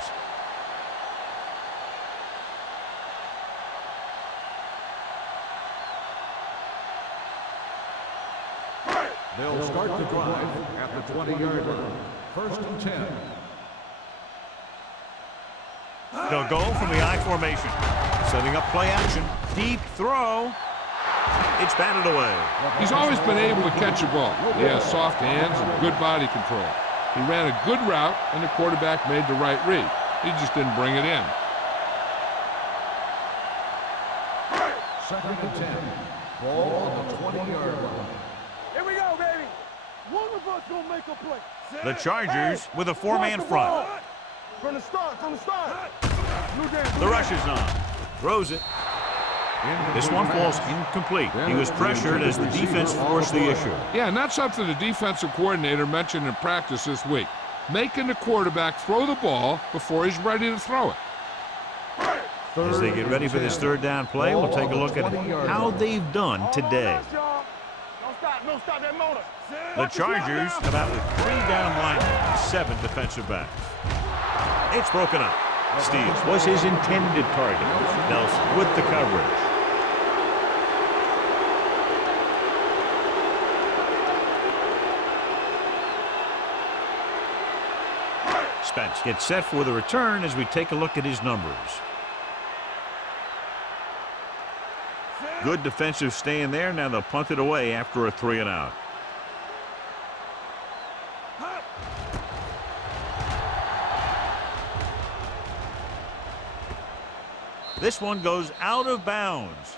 They'll start the drive at the 20-yard line. First and 10. They'll go from the I formation. Setting up play action. Deep throw. It's batted away. He's always been able to catch a ball. He has soft hands and good body control. He ran a good route, and the quarterback made the right read. He just didn't bring it in. Second and 10. Ball on the 20-yard line. Here we go, baby. One of us gonna make a play. The Chargers with a four-man front. From the start, from the start. The rush is on. Throws it. This one falls incomplete. He was pressured as the defense forced the issue. Yeah, and that's something the defensive coordinator mentioned in practice this week. Making the quarterback throw the ball before he's ready to throw it. As they get ready for this third down play, we'll take a look at how they've done today. Don't stop that motor. The Chargers come out with 3 down linemen and 7 defensive backs. It's broken up. Steele was his intended target. Nelson with the coverage. Spence gets set for the return as we take a look at his numbers. Good defensive stand there. Now they'll punt it away after a 3-and-out. This one goes out of bounds.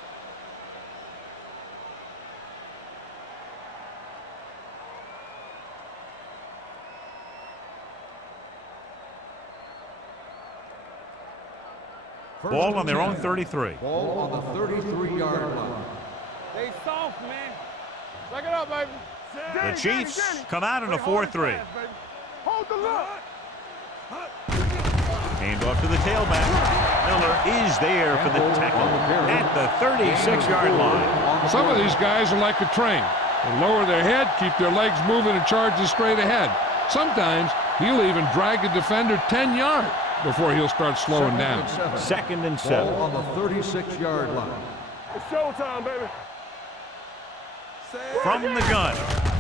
Ball on their own 33. Ball on the 33-yard line. They soft, man. Check it out, baby. The Chiefs come out in a 4-3. Hold the look. Hand off to the tailback. Miller is there for the tackle at the 36-yard line. Some of these guys are like a train. They lower their head, keep their legs moving, and charge straight ahead. Sometimes he'll even drag a defender 10 yards before he'll start slowing down. Second and 7. Ball on the 36-yard line. It's showtime, baby. From the gun.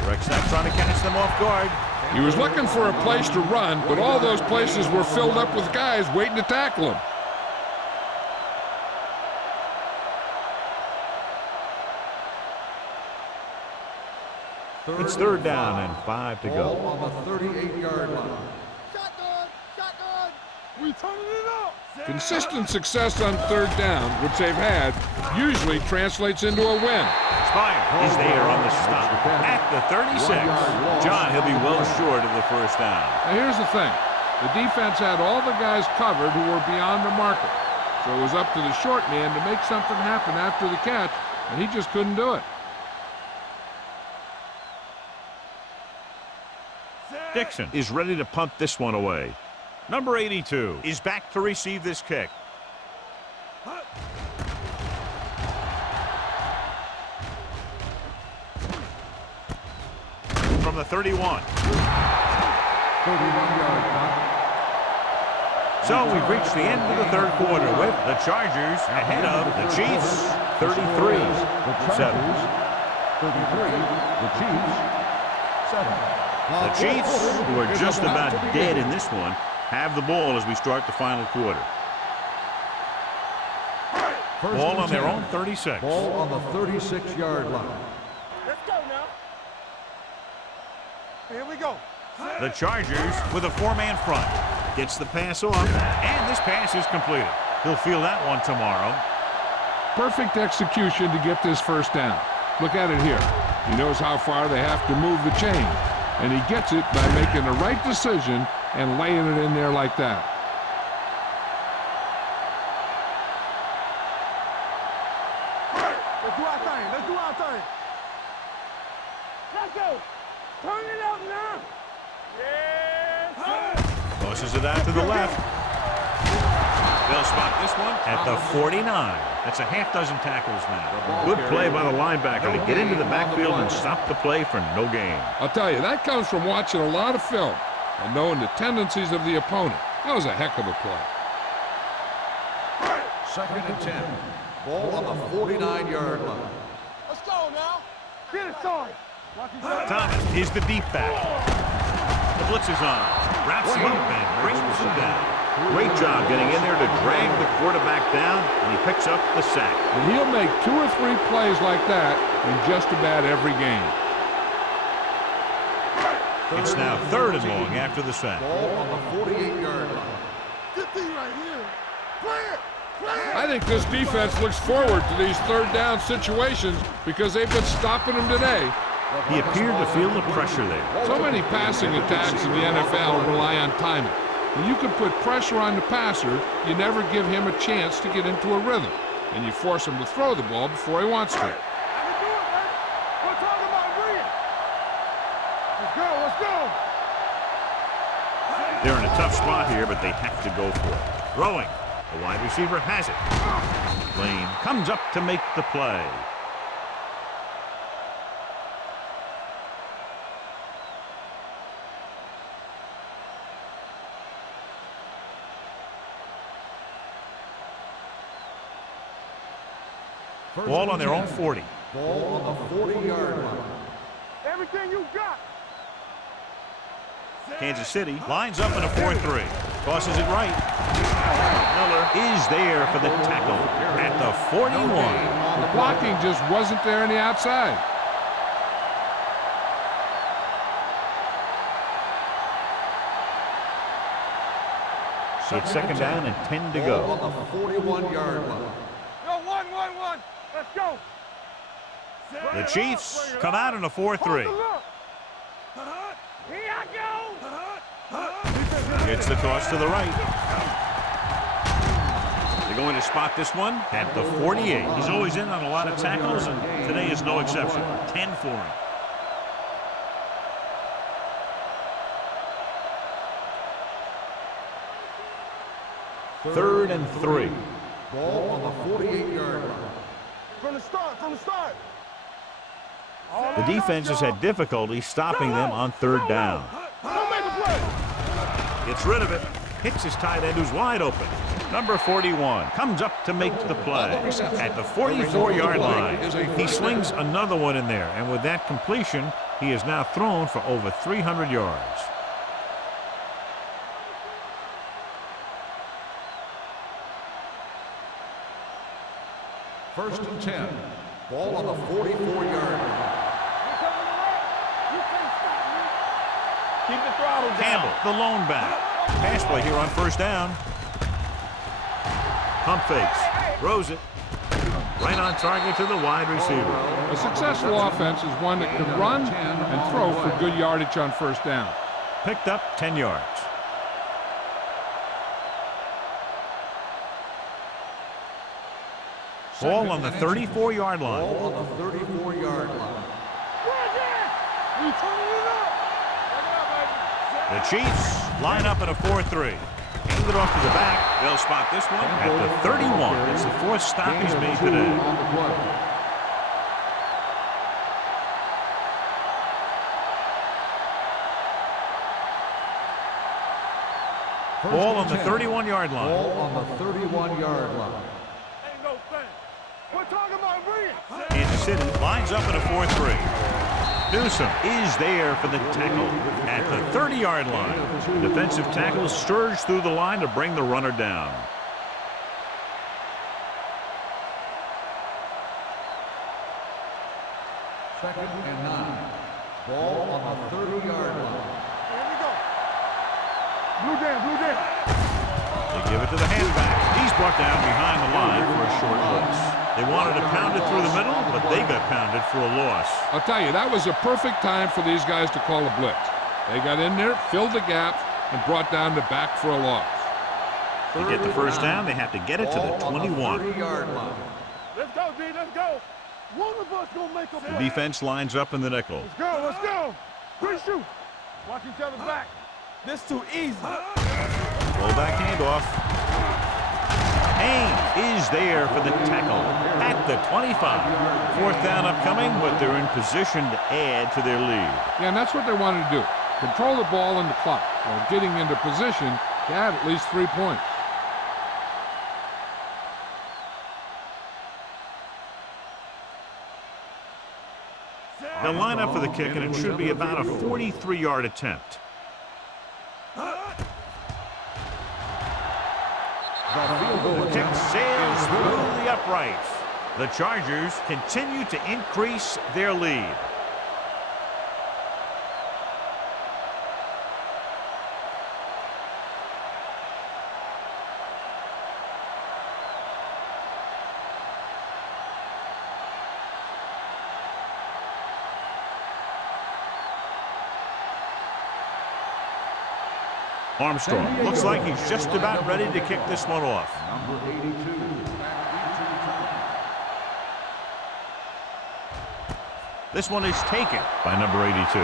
Rex not trying to catch them off guard. He was looking for a place to run, but all those places were filled up with guys waiting to tackle him. It's third down and 5 to go. Ball on the 38-yard line. Shotgun. We turning it up. Consistent success on third down, which they've had, usually translates into a win. Spire is there on the stop at the 36. John, he'll be well short of the first down. Now here's the thing. The defense had all the guys covered who were beyond the marker. So it was up to the short man to make something happen after the catch, and he just couldn't do it. Dixon is ready to punt this one away. Number 82 is back to receive this kick. From the 31. 31-yard punt. So we've reached the end of the third quarter with the Chargers ahead of the Chiefs, 33-7. The Chiefs, who are just about dead in this one, have the ball as we start the final quarter. Ball on their own 36. Ball on the 36-yard line. Let's go now. Here we go. The Chargers with a four-man front. Gets the pass off, And this pass is completed. He'll feel that one tomorrow. Perfect execution to get this first down. Look at it here. He knows how far they have to move the chain, and he gets it by making the right decision and laying it in there like that. Let's do our thing. Let's do our thing. Let's go. Turn it up now. Yes, sir. Tosses it out to the left. They'll spot this one at the 49. That's a half dozen tackles now. good play by the linebacker to get into the backfield and stop the play for no gain. I'll tell you, that comes from watching a lot of film and knowing the tendencies of the opponent. That was a heck of a play. 2nd and 10. Ball on the 49-yard line. Let's go now. Get it started. Thomas is the deep back. The blitz is on. Wraps him up and brings him down. Great job getting in there to drag the quarterback down, and he picks up the sack. And he'll make 2 or 3 plays like that in just about every game. It's now 3rd and long after the sack. Ball on the 48-yard line. Good thing right here. Play it. Play it. I think this defense looks forward to these 3rd down situations because they've been stopping them today. He appeared to feel the pressure there. So many passing attacks in the NFL rely on timing. When you can put pressure on the passer, you never give him a chance to get into a rhythm, and you force him to throw the ball before he wants to. Let's do it, man. We're talking about agreeing. Let's go. Let's go. They're in a tough spot here, but they have to go for it. Throwing. The wide receiver has it. Lane comes up to make the play. Ball on their own 40. Ball on the 40-yard line. Everything you got. Kansas City Lines up in a 4-3. Tosses it right. Miller is there for the tackle At the 41. The blocking just wasn't there on the outside. It's 2nd down and 10 to Ball go. on the 41-yard line. Yo, 1-1-1. Let's go. The Chiefs come out in a 4-3. Here I go. Gets the toss to the right. They're going to spot this one at the 48. He's always in on a lot of tackles, and today is no exception. 10 for him. Third and 3. Ball on the 48-yard line. From the start. From the start. The defense has had difficulty stopping them on 3rd down. Don't make a play. Gets rid of it. Hits his tight end who's wide open. Number 41 comes up to make the play at the 44-yard line. He slings another one in there, and with that completion, he has now thrown for over 300 yards. First and 10. Ball on the 44-yard line. Keep the throttle down. Campbell, the lone back. Pass play here on 1st down. Pump fakes. Throws it. Right on target to the wide receiver. A successful offense is one that can run and throw for good yardage on 1st down. Picked up 10 yards. Ball on the 34-yard line. Ball on the 34-yard line. The Chiefs line up in a 4-3. Hand it off to the back. They'll spot this one at the 31. It's the fourth stop he's made today. Ball on the 31-yard line. Ball on the 31-yard line. Ain't no thing. We're talking about bringing. Kansas City lines up in a 4-3. Newsom is there for the tackle at the 30-yard line. The defensive tackle surged through the line to bring the runner down. Second and 9. Ball on the 30-yard line. Here we go. Blue down, blue down. They give it to the halfback. He's brought down behind the line for a short loss. They wanted to pound it through the middle, but they got pounded for a loss. I'll tell you, that was a perfect time for these guys to call a blitz. They got in there, filled the gaps, and brought down the back for a loss. To get the first down, they have to get it to the 21. 30-yard line. Let's go, D, let's go. One of us gonna make a The play. defense lines up in the nickel. Let's go, let's go. Quick shoot. Watch each other back. This too easy. Fullback handoff. Haynes is there for the tackle at the 25. Fourth down upcoming, but they're in position to add to their lead. Yeah, and that's what they wanted to do. Control the ball and the clock while getting into position to add at least 3 points. They'll line up for the kick, and it should be about a 43-yard attempt. The kick sails through the uprights. The Chargers continue to increase their lead. Armstrong looks like he's just about ready to kick this one off. Number 82. This one is taken by number 82.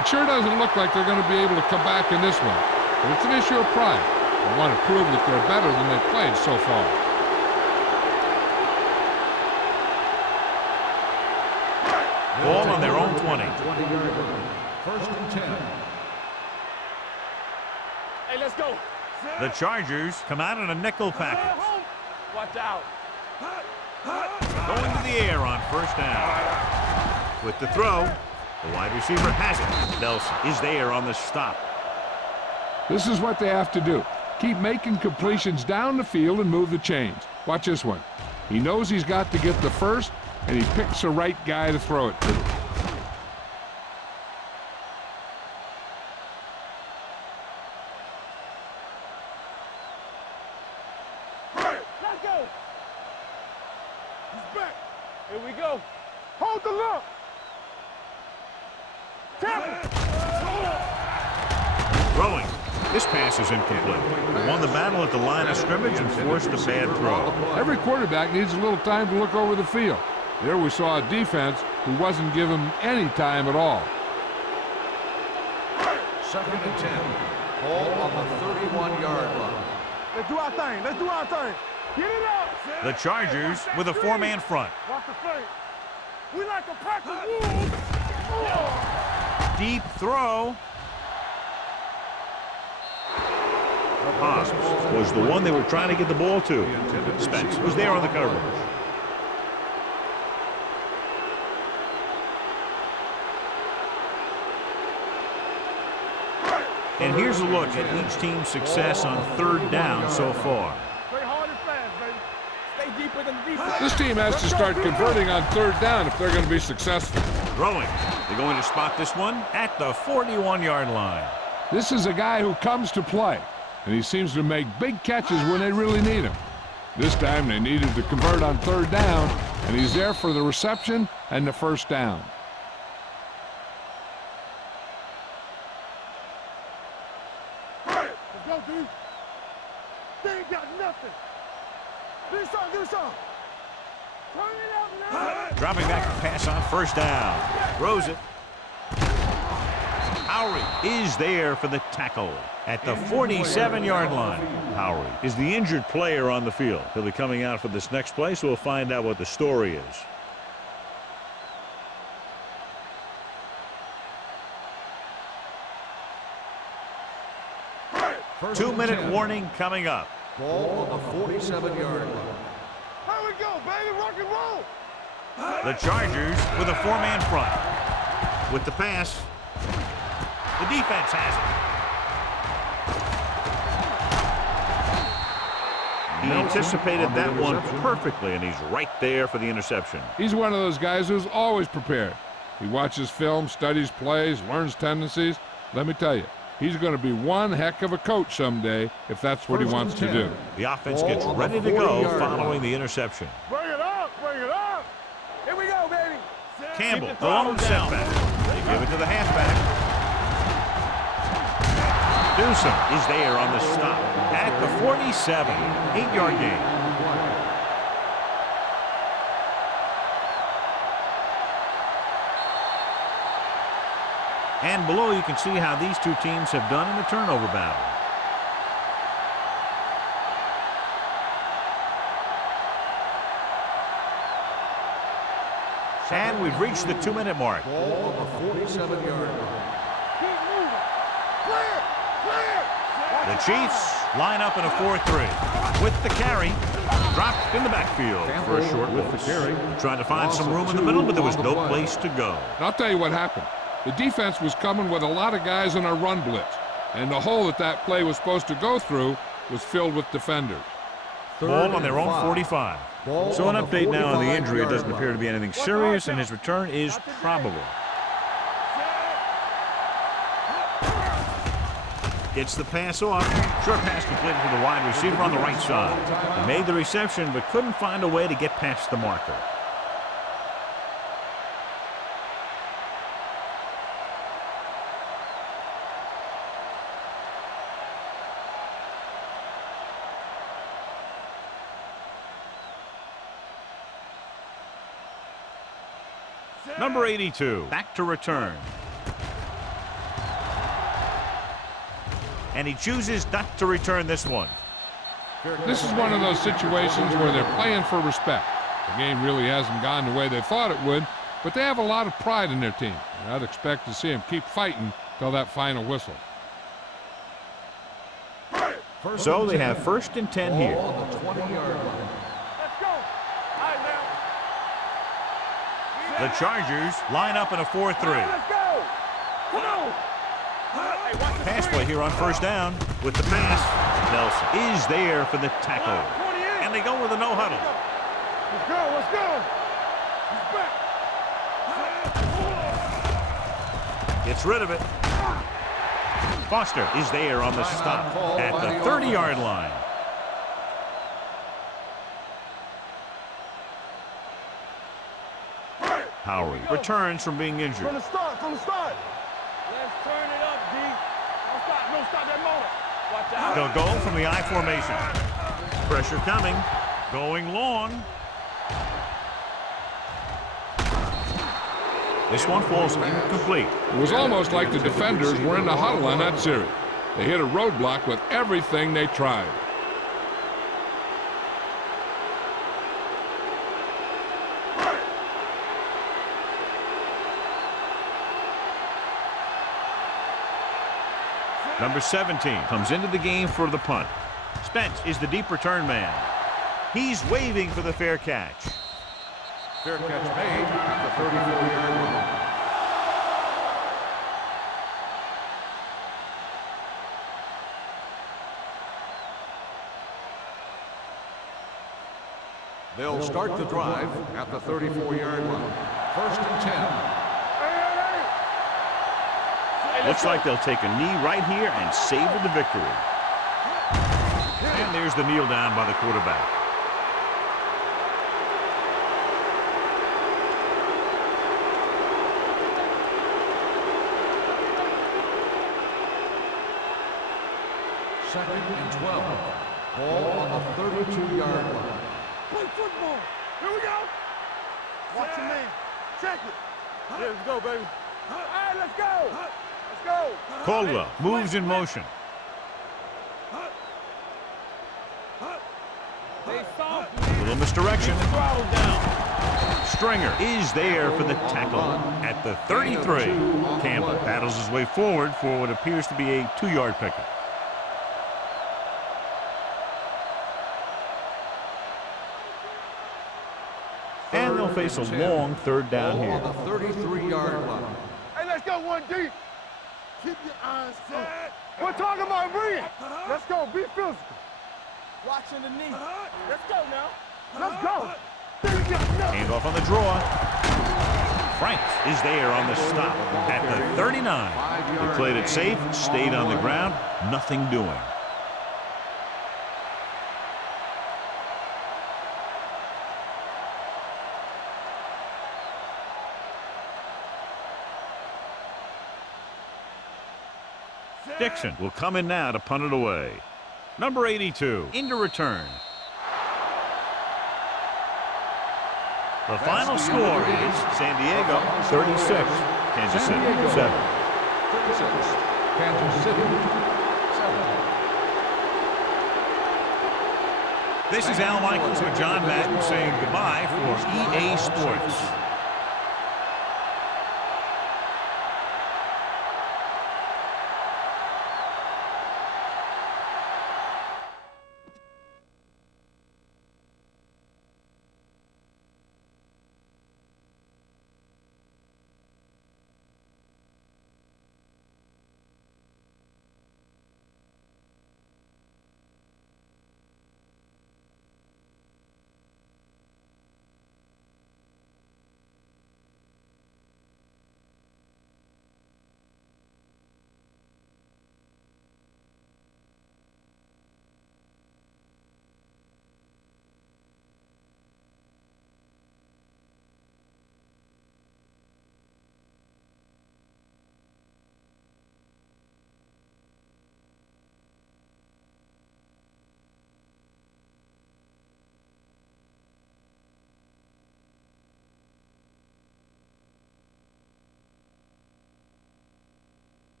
It sure doesn't look like they're going to be able to come back in this one, but it's an issue of pride. They want to prove that they're better than they've played so far. Ball on their own 20. 20-yard line. First and 10. Hey, let's go. The Chargers come out in a nickel package. Watch out. Going to the air on first down. With the throw, the wide receiver has it. Nelson is there on the stop. This is what they have to do. Keep making completions down the field and move the chains. Watch this one. He knows he's got to get the first, and he picks the right guy to throw it to. Let's go. He's back. Here we go. Hold the look. Throwing. This pass is incomplete. They won the battle at the line of scrimmage and forced a bad throw. Every quarterback needs a little time to look over the field. There we saw a defense who wasn't given any time at all. Second and 10. Ball on the 31-yard line. Let's do our thing. Let's do our thing. Get it up. The Chargers with a four-man front. Watch the fake. We like a pack of wolves. Deep throw. Hobbs was the one they were trying to get the ball to. Spence was there on the coverage. And here's a look at each team's success on third down so far. Stay hard and fast, baby. Stay deeper than the defense. This team has to start converting on third down if they're going to be successful. Throwing. They're going to spot this one at the 41-yard line. This is a guy who comes to play, and he seems to make big catches when they really need him. This time they needed to convert on third down, and he's there for the reception and the first down. Let's go, D. They ain't got nothing. Give me some, give me some. Dropping back to pass on first down. Throws it. Howery is there for the tackle at the 47-yard line. Howery is the injured player on the field. He'll be coming out for this next play, so we'll find out what the story is. Two-minute warning coming up. Ball on the 47-yard line. Here we go, baby. Rock and roll. The Chargers with a four-man front. With the pass, the defense has it. He anticipated that one perfectly, and he's right there for the interception. He's one of those guys who's always prepared. He watches film, studies plays, learns tendencies. Let me tell you, he's going to be one heck of a coach someday if that's what he wants to do. The offense gets ready to go following the interception. Bring it up. Bring it up. Here we go, baby. Campbell, the lone setback. They give it to the halfback. Newsom is there on the stop at the 47. 8-yard gain. And below you can see how these two teams have done in the turnover battle. And we've reached the 2-minute mark. Ball on the 47-yard line. Keep moving. Clear. Clear. The Chiefs line up in a 4-3. With the carry, dropped in the backfield for a short with the carry. Trying to find some room in the middle, but there was no place to go. And I'll tell you what happened. The defense was coming with a lot of guys in a run blitz, and the hole that play was supposed to go through was filled with defenders. Ball on their own 45. So an update now on the injury. It doesn't appear to be anything serious, and his return is probable. Gets the pass off. Short pass completed to the wide receiver on the right side. He made the reception, but couldn't find a way to get past the marker. Number 82, back to return. And he chooses not to return this one. This is one of those situations where they're playing for respect. The game really hasn't gone the way they thought it would, but they have a lot of pride in their team. And I'd expect to see them keep fighting till that final whistle. So they have 1st and 10 here. Ball on the 20-yard line. Let's go. All right, now. The Chargers line up in a 4-3. Let's go. Come on. Hey, watch the Pass screen. play here on first down with the pass. Nelson is there for the tackle. 28. And they go with a no huddle. Let's go. Let's go. He's back. Gets rid of it. Foster is there on the stop at the 30-yard line. Howery returns from being injured. From the start. From the start. Let's turn it up, D. Don't stop that motor. Watch out. They'll go from the I formation. Pressure coming. Going long. This one falls incomplete. It was almost like the defenders were in the huddle on that series. They hit a roadblock with everything they tried. Number 17 comes into the game for the punt. Spence is the deep return man. He's waving for the fair catch. Fair catch made at the 34-yard line. They'll start the drive at the 34-yard line. 1st and 10. Looks like they'll take a knee right here and savor the victory. And there's the kneel down by the quarterback. Second and 12. Ball on the 32-yard line. Play football. Here we go. Watch your man. Check it. Yeah, let's go, baby. All right, let's go. Let's go. Caldwell moves in motion. A little misdirection. Stringer is there for the tackle at the 33. Campbell battles his way forward for what appears to be a 2-yard pickup. And they'll face a long 3rd down here. On the 33-yard line. Hey, let's go 1 deep. Keep your eyes set. We're talking about bringing. Let's go. Be physical. Watching the knee. Let's go now. Let's go. Hand off on the draw. Franks is there on the stop at the 39. They played it safe, stayed on the ground, nothing doing. Dixon will come in now to punt it away. Number 82 into return. The final score is San Diego 36, Kansas City 7. 36, Kansas City 7. This is Al Michaels with John Madden saying goodbye for EA Sports.